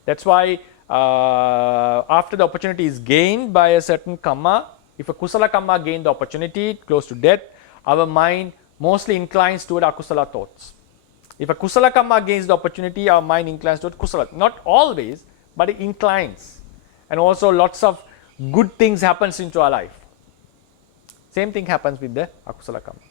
That's why after the opportunity is gained by a certain karma, if a kusala karma gained the opportunity close to death, our mind mostly inclines toward akusala thoughts. If a kusala karma gains the opportunity, our mind inclines toward kusala. Not always, but it inclines. And also lots of good things happens into our life. Same thing happens with the akusala karmas.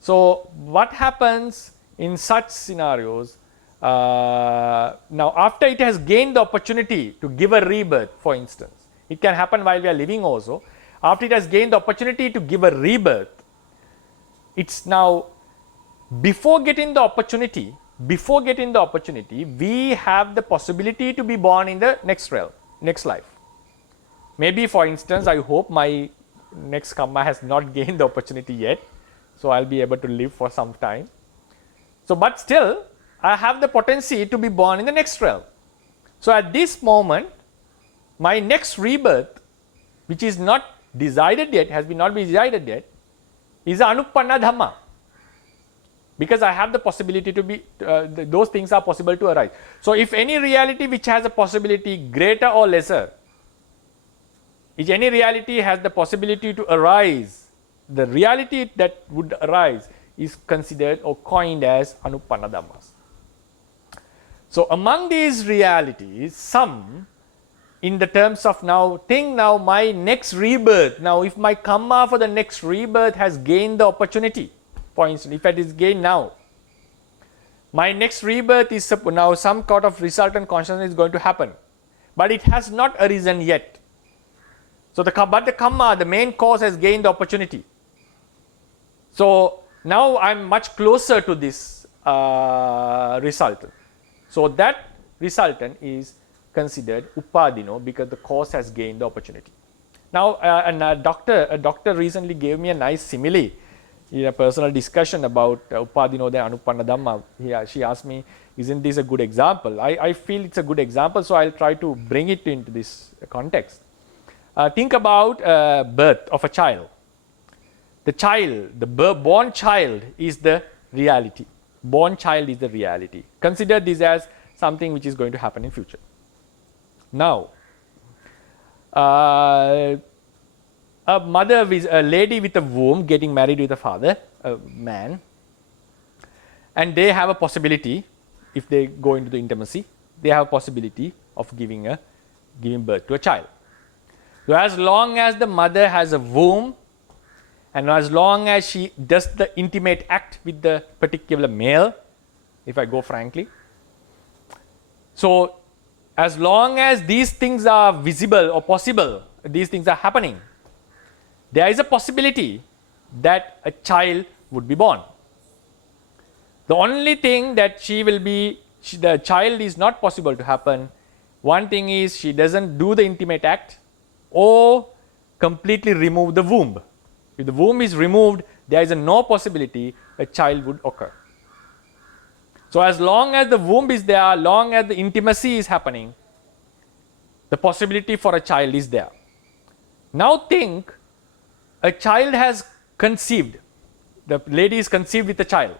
So what happens in such scenarios, now after it has gained the opportunity to give a rebirth, for instance, it can happen while we are living also. After it has gained the opportunity to give a rebirth, it's now, before getting the opportunity, we have the possibility to be born in the next realm, next life. Maybe, for instance, I hope my next karma has not gained the opportunity yet, so I'll be able to live for some time. So, but still, I have the potency to be born in the next realm. So, at this moment, my next rebirth, which is not decided yet, has not been decided yet, is Anupanna Dhamma. Because I have the possibility to be, those things are possible to arise. So, if any reality which has a possibility greater or lesser, if any reality has the possibility to arise, the reality that would arise is considered or coined as Anupanna Dhammas. So, among these realities, some, in the terms of now, think now my next rebirth, now if my karma for the next rebirth has gained the opportunity, for instance, if it is gained now, my next rebirth is now some kind of resultant consciousness is going to happen, but it has not arisen yet. So, but the karma, the main cause, has gained the opportunity. So, now I am much closer to this resultant. So, that resultant is considered upadino because the cause has gained the opportunity. Now, a doctor recently gave me a nice simile in a personal discussion about upadino and anupanna dhamma. She asked me, isn't this a good example? I feel it's a good example, so I'll try to bring it into this context. Think about birth of a child. The child, the born child is the reality. Born child is the reality. Consider this as something which is going to happen in future. Now, a lady with a womb getting married with a father, a man, and they have a possibility, if they go into the intimacy, they have a possibility of giving birth to a child. So as long as the mother has a womb, and as long as she does the intimate act with the particular male, if I go frankly, so as long as these things are visible or possible, these things are happening, there is a possibility that a child would be born. The only thing that the child is not possible to happen, one thing is she doesn't do the intimate act or completely remove the womb. If the womb is removed, there is no possibility a child would occur. So as long as the womb is there, as long as the intimacy is happening, the possibility for a child is there. Now think, a child has conceived, the lady is conceived with a child.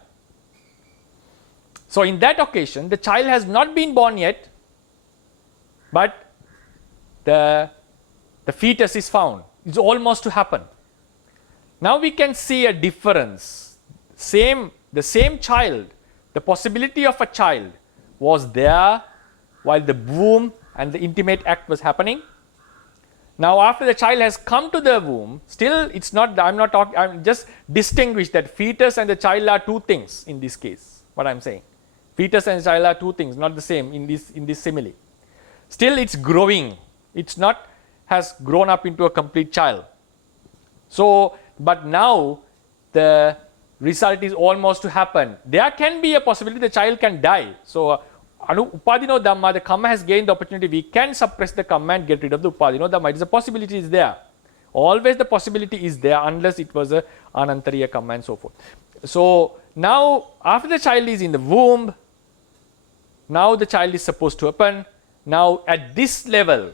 So in that occasion, the child has not been born yet, but the fetus is found. It's almost to happen. Now we can see a difference. The same child, the possibility of a child was there while the womb and the intimate act was happening. Now after the child has come to the womb, still it's not, I'm just distinguish that fetus and the child are two things in this case, what I'm saying. Fetus and child are two things, not the same in this simile. Still it's growing. It's not has grown up into a complete child. So, but now the result is almost to happen. There can be a possibility the child can die. So, upadino dhamma, the karma has gained the opportunity. We can suppress the karma and get rid of the upadino dhamma. It is a possibility is there. Always the possibility is there unless it was a anantariya karma and so forth. So, now after the child is in the womb, now the child is supposed to happen. Now at this level,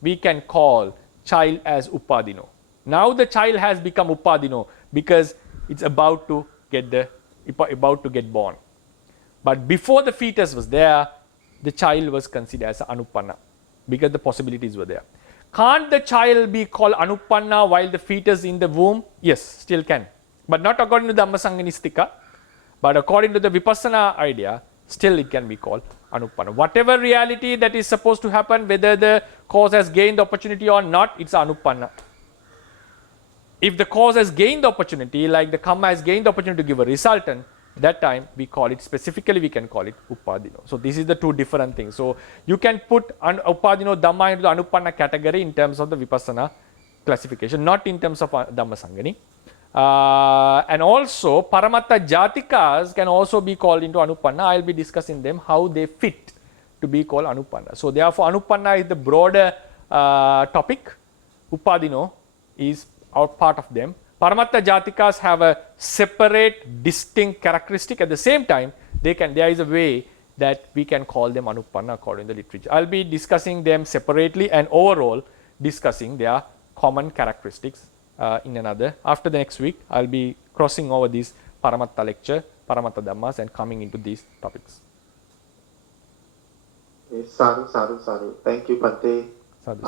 we can call child as upadino. Now the child has become upadino because it's about to get born. But before the fetus was there, the child was considered as anupanna because the possibilities were there. Can't the child be called anupanna while the fetus in the womb? Yes, still can. But not according to the Dhammasanganistika, but according to the Vipassana idea, still it can be called anupanna. Whatever reality that is supposed to happen, whether the cause has gained the opportunity or not, it's anupanna. If the cause has gained the opportunity, like the karma has gained the opportunity to give a resultant, that time we call it, specifically we can call it upadino. So this is the two different things. So you can put upadino dhamma into the anupanna category in terms of the Vipassana classification, not in terms of Dhammasangani. And also Paramatthadhammas can also be called into anupanna. I will be discussing them, how they fit to be called anupanna. So therefore anupanna is the broader topic. Upadino is our part of them. Paramatthadhammas have a separate, distinct characteristic. At the same time, there is a way that we can call them anupanna according to the literature. I will be discussing them separately and overall discussing their common characteristics in another. After the next week, I will be crossing over this Paramattha lecture, Paramatthadhammas, and coming into these topics. Okay, sadhu. Thank you, Bhante. Sadhu.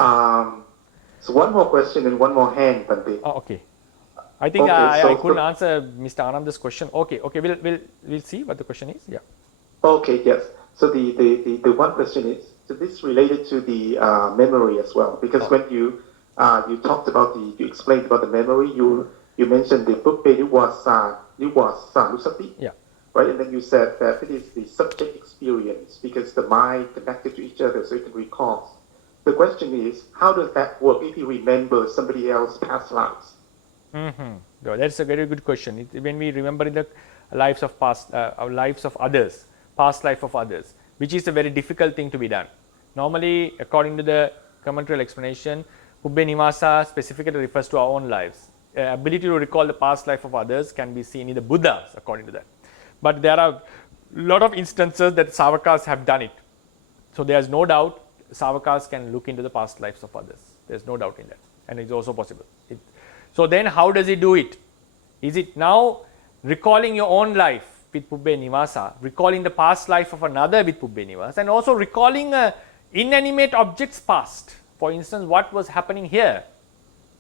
So one more question and one more hand, Bhante. Oh, okay. I think I couldn't answer Mr. Anand's question. Okay, we'll see what the question is. Yeah. Okay, yes. So the one question is, so this related to the memory as well, because when you talked about you explained about the memory, you mentioned the puppe nusati, yeah, right? And then you said that it is the subject experience because the mind connected to each other so it can recall. The question is, how does that work if you remember somebody else's past lives? That's a very good question. When we remember in the lives of lives of others, past life of others, which is a very difficult thing to be done. Normally, according to the commentary explanation, Pubbe Nivasa specifically refers to our own lives. Ability to recall the past life of others can be seen in the Buddhas, according to that. But there are a lot of instances that Savakas have done it. So there is no doubt Savakas can look into the past lives of others. There is no doubt in that, and it's also possible. So then how does he do it? Is it now recalling your own life with Pubbe Nivasa, recalling the past life of another with Pubbe Nivasa, and also recalling inanimate objects past? For instance, what was happening here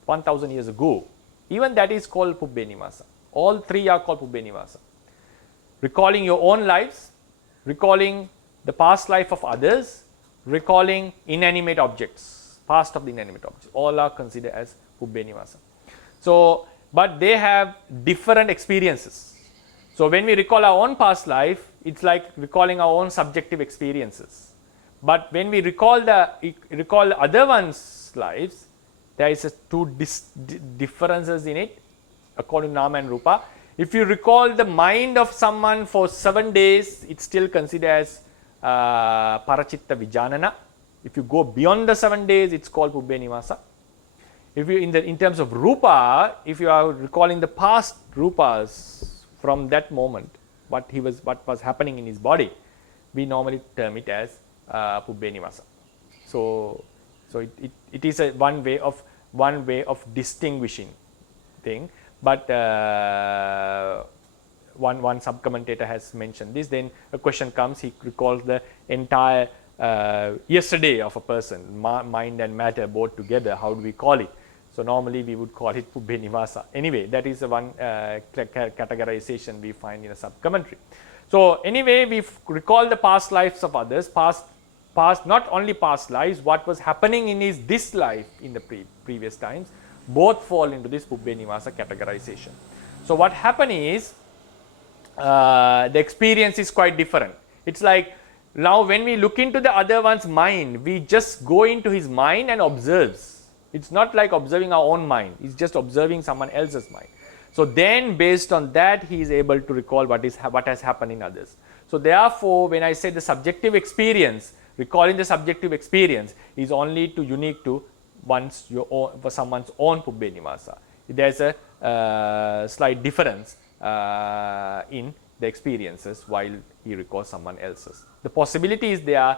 1000 years ago, even that is called Pubbe Nivasa. All three are called Pubbe Nivasa. Recalling your own lives, recalling the past life of others, recalling inanimate objects, past of the inanimate objects, all are considered as Pubbe Nivasa. So, but they have different experiences. So, when we recall our own past life, it's like recalling our own subjective experiences. But when we recall other one's lives, there is two differences in it according to Nama and Rupa. If you recall the mind of someone for 7 days, it's still considered as Parachitta Vijanana. If you go beyond the 7 days, it's called Pubbe Nivasa. If you in terms of Rupa, if you are recalling the past Rupas from that moment, what was happening in his body, we normally term it as Pubbe Nivasa. So it is one way of distinguishing thing. But one sub-commentator has mentioned this. Then a question comes, he recalls the entire yesterday of a person, mind and matter both together. How do we call it? So normally we would call it Pubbe Nivasa. Anyway, that is one categorization we find in a sub-commentary. So anyway, we recall the past lives of others, past not only past lives, what was happening in this life in the previous times, both fall into this Pubbe Nivasa categorization. So what happened is, the experience is quite different. It's like now when we look into the other one's mind, we just go into his mind and observes. It's not like observing our own mind, it's just observing someone else's mind. So then based on that, he is able to recall what has happened in others. So therefore, when I say the subjective experience, recalling the subjective experience is only unique to for someone's own Pubbe Nivasa. There's a slight difference in the experiences while he recalls someone else's. The possibility is there,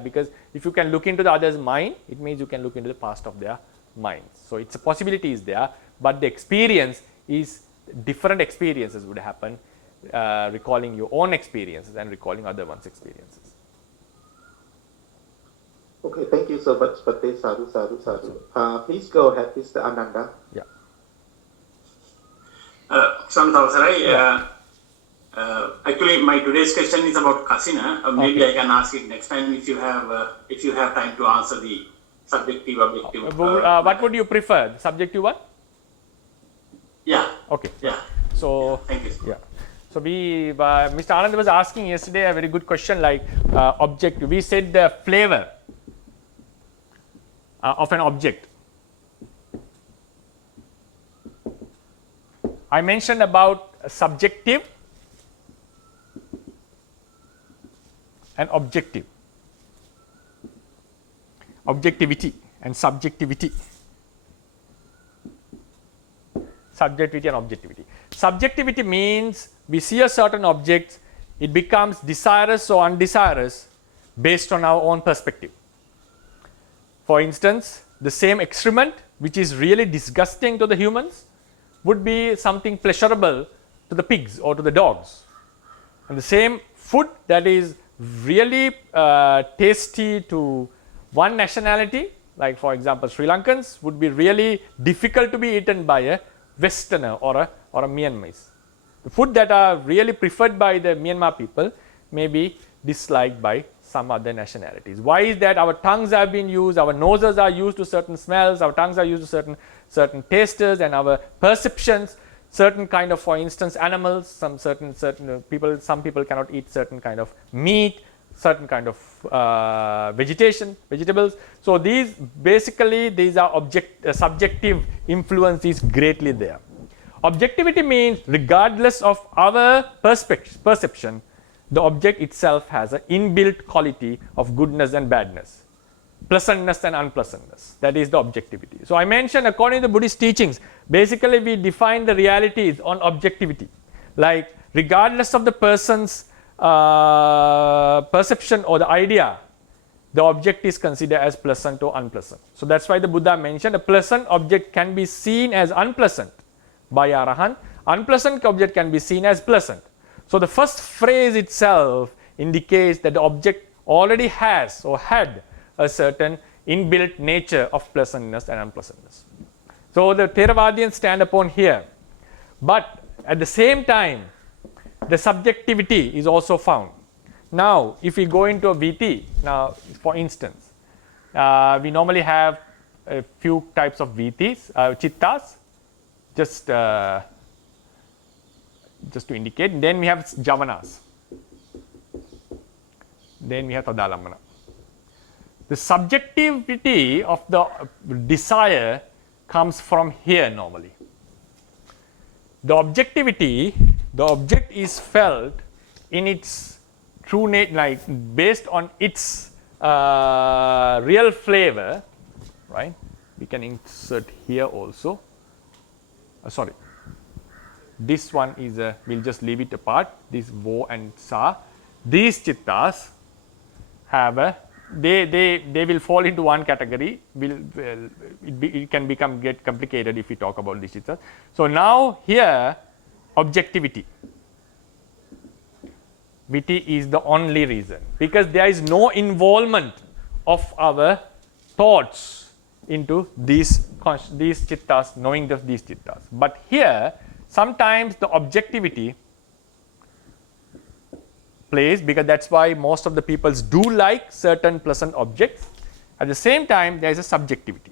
because if you can look into the other's mind, it means you can look into the past of their minds. So it's a possibility is there, but the experience is different experiences would happen, recalling your own experiences and recalling other one's experiences. Okay, thank you so much, Pate. Sadhu, sadhu, sadhu. Please go ahead, Mr. Ananda. Yeah. Actually, my today's question is about Kasina. Maybe okay. I can ask it next time if you have time to answer the subjective, objective. What would you prefer? The subjective one? Yeah. Okay. Yeah. So yeah. Thank you. Yeah. So Mr. Anand was asking yesterday a very good question, like objective. We said the flavor of an object. I mentioned about subjective and objective, objectivity and subjectivity, subjectivity and objectivity. Subjectivity means we see a certain object, it becomes desirous or undesirous based on our own perspective. For instance, the same excrement which is really disgusting to the humans would be something pleasurable to the pigs or to the dogs, and the same food that is really tasty to one nationality, like for example Sri Lankans, would be really difficult to be eaten by a Westerner or a Myanmarese. The food that are really preferred by the Myanmar people may be disliked by some other nationalities. Why is that? Our tongues have been used, our noses are used to certain smells, our tongues are used to certain tasters, and our perceptions, certain kind of, for instance, animals, some people cannot eat certain kind of meat, certain kind of vegetables. So these are subjective influence is greatly there. Objectivity means regardless of our perception, the object itself has an inbuilt quality of goodness and badness, pleasantness and unpleasantness. That is the objectivity. So I mentioned, according to the Buddhist teachings, basically we define the realities on objectivity. Like regardless of the person's perception or the idea, the object is considered as pleasant or unpleasant. So that's why the Buddha mentioned a pleasant object can be seen as unpleasant by Arahant, unpleasant object can be seen as pleasant. So the first phrase itself indicates that the object already has or had a certain inbuilt nature of pleasantness and unpleasantness. So the Theravadians stand upon here, but at the same time the subjectivity is also found. Now if we go into a VT, now for instance, we normally have a few types of VTs, chittas, just to indicate. Then we have javanas. Then we have tadalambana. The subjectivity of the desire comes from here normally. The objectivity, the object is felt in its true nature, like based on its real flavor, right? We can insert here also. Sorry, this one is we'll just leave it apart. This vo and sa, these chittas have a they will fall into one category. It can get complicated if we talk about these chittas. So now here objectivity. Viti is the only reason, because there is no involvement of our thoughts into these chittas, knowing these chittas. But here sometimes the objectivity plays, because that's why most of the peoples do like certain pleasant objects. At the same time there is a subjectivity.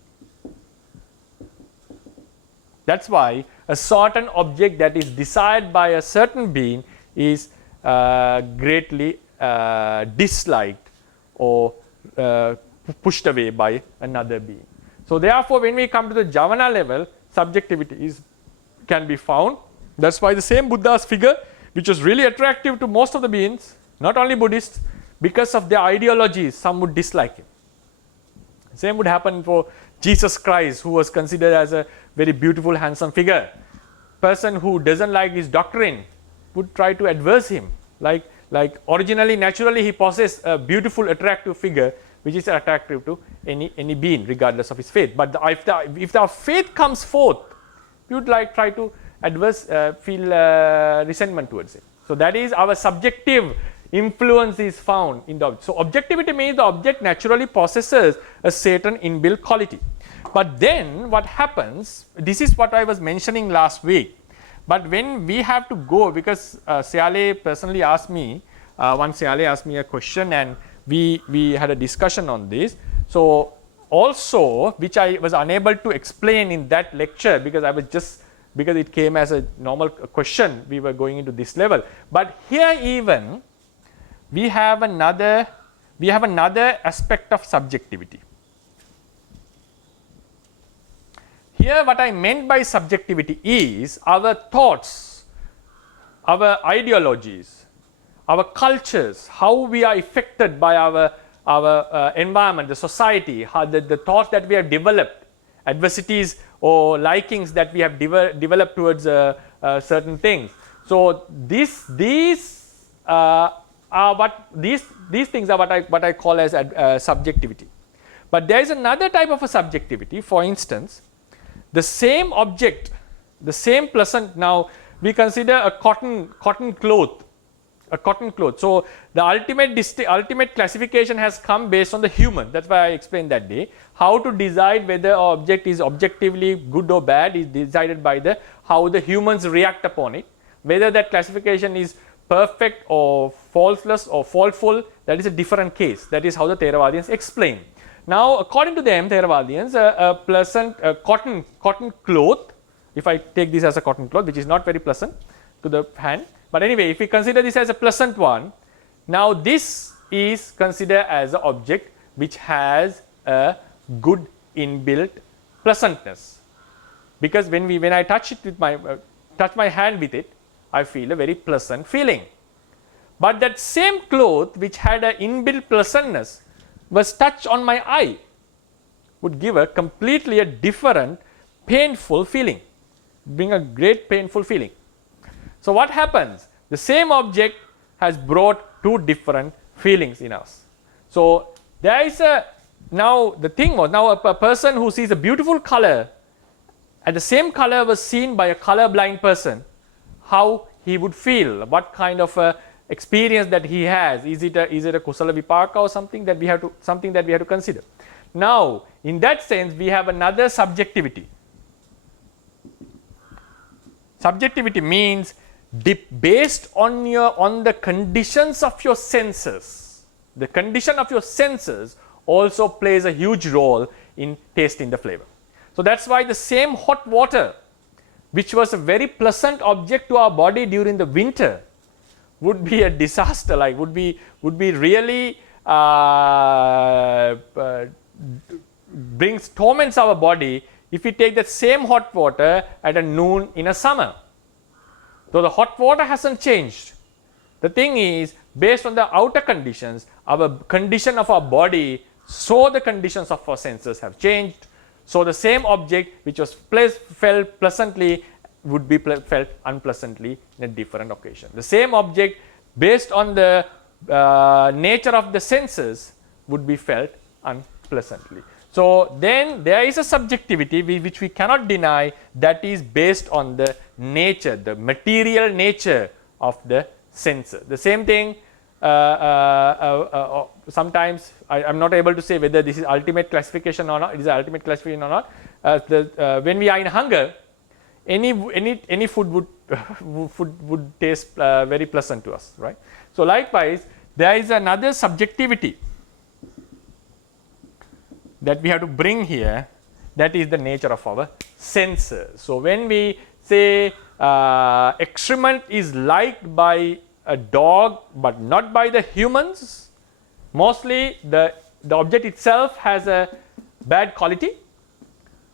That's why a certain object that is desired by a certain being is greatly disliked or pushed away by another being. So therefore when we come to the Javana level, subjectivity can be found. That's why the same Buddha's figure, which was really attractive to most of the beings, not only Buddhists, because of their ideologies, some would dislike him. Same would happen for Jesus Christ, who was considered as a very beautiful, handsome figure. Person who doesn't like his doctrine would try to adverse him. Like originally, naturally, he possessed a beautiful, attractive figure, which is attractive to any being, regardless of his faith. But if the faith comes forth, we would try to feel resentment towards it. So that is our subjective influence is found in the object. So objectivity means the object naturally possesses a certain inbuilt quality. But then what happens, this is what I was mentioning last week, but when we have to go, because Seale personally asked me, once Seale asked me a question and we had a discussion on this. So also, which I was unable to explain in that lecture, because because it came as a normal question, we were going into this level. But here even we have another aspect of subjectivity. Here what I meant by subjectivity is our thoughts, our ideologies, our cultures, how we are affected by our environment, the society, how the thoughts that we have developed, adversities or likings that we have developed towards certain things. So these things are what I call as subjectivity. But there is another type of a subjectivity. For instance, the same object, the same pleasant. Now we consider a cotton cloth. A cotton cloth. So the ultimate classification has come based on the human. That's why I explained that day. How to decide whether an object is objectively good or bad is decided by how the humans react upon it. Whether that classification is perfect or faultless or faultful, that is a different case. That is how the Theravadians explain. Now according to them, Theravadians, a pleasant cotton cloth, if I take this as a cotton cloth, which is not very pleasant to the hand, but anyway, if we consider this as a pleasant one, now this is considered as an object which has a good inbuilt pleasantness, because when I touch it with touch my hand with it, I feel a very pleasant feeling. But that same cloth which had an inbuilt pleasantness was touched on my eye, would give a completely different painful feeling, bring a great painful feeling. So what happens? The same object has brought two different feelings in us. So there is the thing was, now a person who sees a beautiful color, and the same color was seen by a color blind person, how he would feel, what kind of experience that he has. Is it a kusala vipaka or something that we have to consider. Now, in that sense, we have another subjectivity. Subjectivity means based on the conditions of your senses. The condition of your senses also plays a huge role in tasting the flavor. So that's why the same hot water, which was a very pleasant object to our body during the winter, would be a disaster. Like would be really torments our body if we take that same hot water at a noon in a summer. So the hot water hasn't changed. The thing is, based on the outer conditions, our condition of our body, so the conditions of our senses have changed. So the same object which was felt pleasantly would be felt unpleasantly in a different occasion. The same object, based on the nature of the senses, would be felt unpleasantly. So then there is a subjectivity which we cannot deny, that is based on the nature, the material nature of the sensor. The same thing, sometimes I am not able to say whether this is ultimate classification or not. It is an ultimate classification or not. When we are in hunger, any food would taste very pleasant to us, right? So likewise, there is another subjectivity that we have to bring here, that is the nature of our senses. So when we say excrement is liked by a dog but not by the humans, mostly the object itself has a bad quality.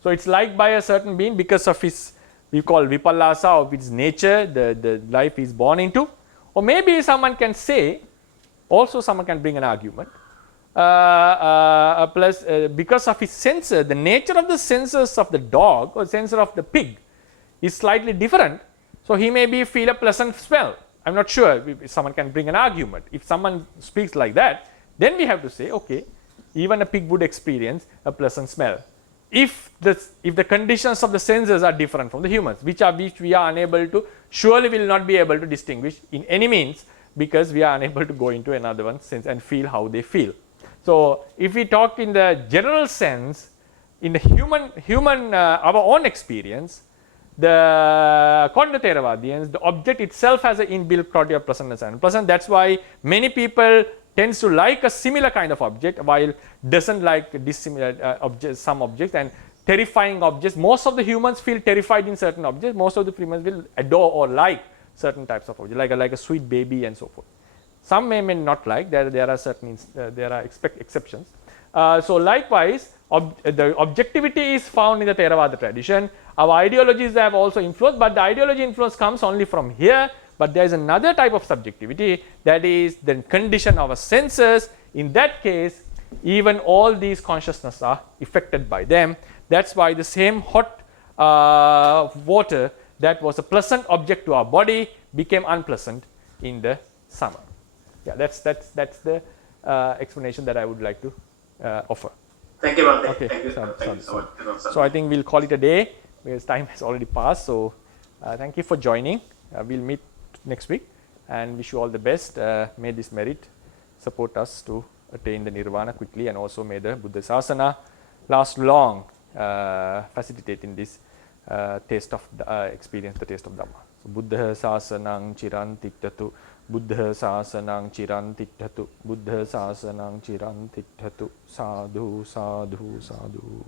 So it's liked by a certain being because of his, we call vipallasa, of its nature, the life he is born into. Or maybe someone can say, also someone can bring an argument, plus because of his sensor, the nature of the sensors of the dog or sensor of the pig is slightly different. So he may feel a pleasant smell. I'm not sure if someone can bring an argument. If someone speaks like that, then we have to say, okay, even a pig would experience a pleasant smell. If the conditions of the senses are different from the humans, which we are unable to, surely will not be able to distinguish in any means, because we are unable to go into another one's sense and feel how they feel. So if we talk in the general sense, in the human our own experience, according to Theravadians, the object itself has an inbuilt quality of pleasantness and unpleasant. That's why many people tends to like a similar kind of object, while doesn't like dissimilar some objects, and terrifying objects. Most of the humans feel terrified in certain objects. Most of the humans will adore or like certain types of objects, like a sweet baby and so forth. Some may not like. There are certain exceptions. So likewise, the objectivity is found in the Theravada tradition. Our ideologies have also influenced, but the ideology influence comes only from here. But there is another type of subjectivity, that is the condition of our senses. In that case, even all these consciousness are affected by them. That's why the same hot water that was a pleasant object to our body became unpleasant in the summer. Yeah, that's the explanation that I would like to offer. Thank you, Bhante. Okay, Thank you so much. So I think we'll call it a day, because time has already passed. So thank you for joining. We'll meet next week, and wish you all the best. May this merit support us to attain the nirvana quickly, and also may the Buddha Sasana last long, facilitating this taste of experience, the taste of Dhamma. So Buddha Sasanang Chirantittatu, Buddha Sasanang Chirantittatu, Buddha Sasanang Chirantittatu, Sadhu, Sadhu, Sadhu.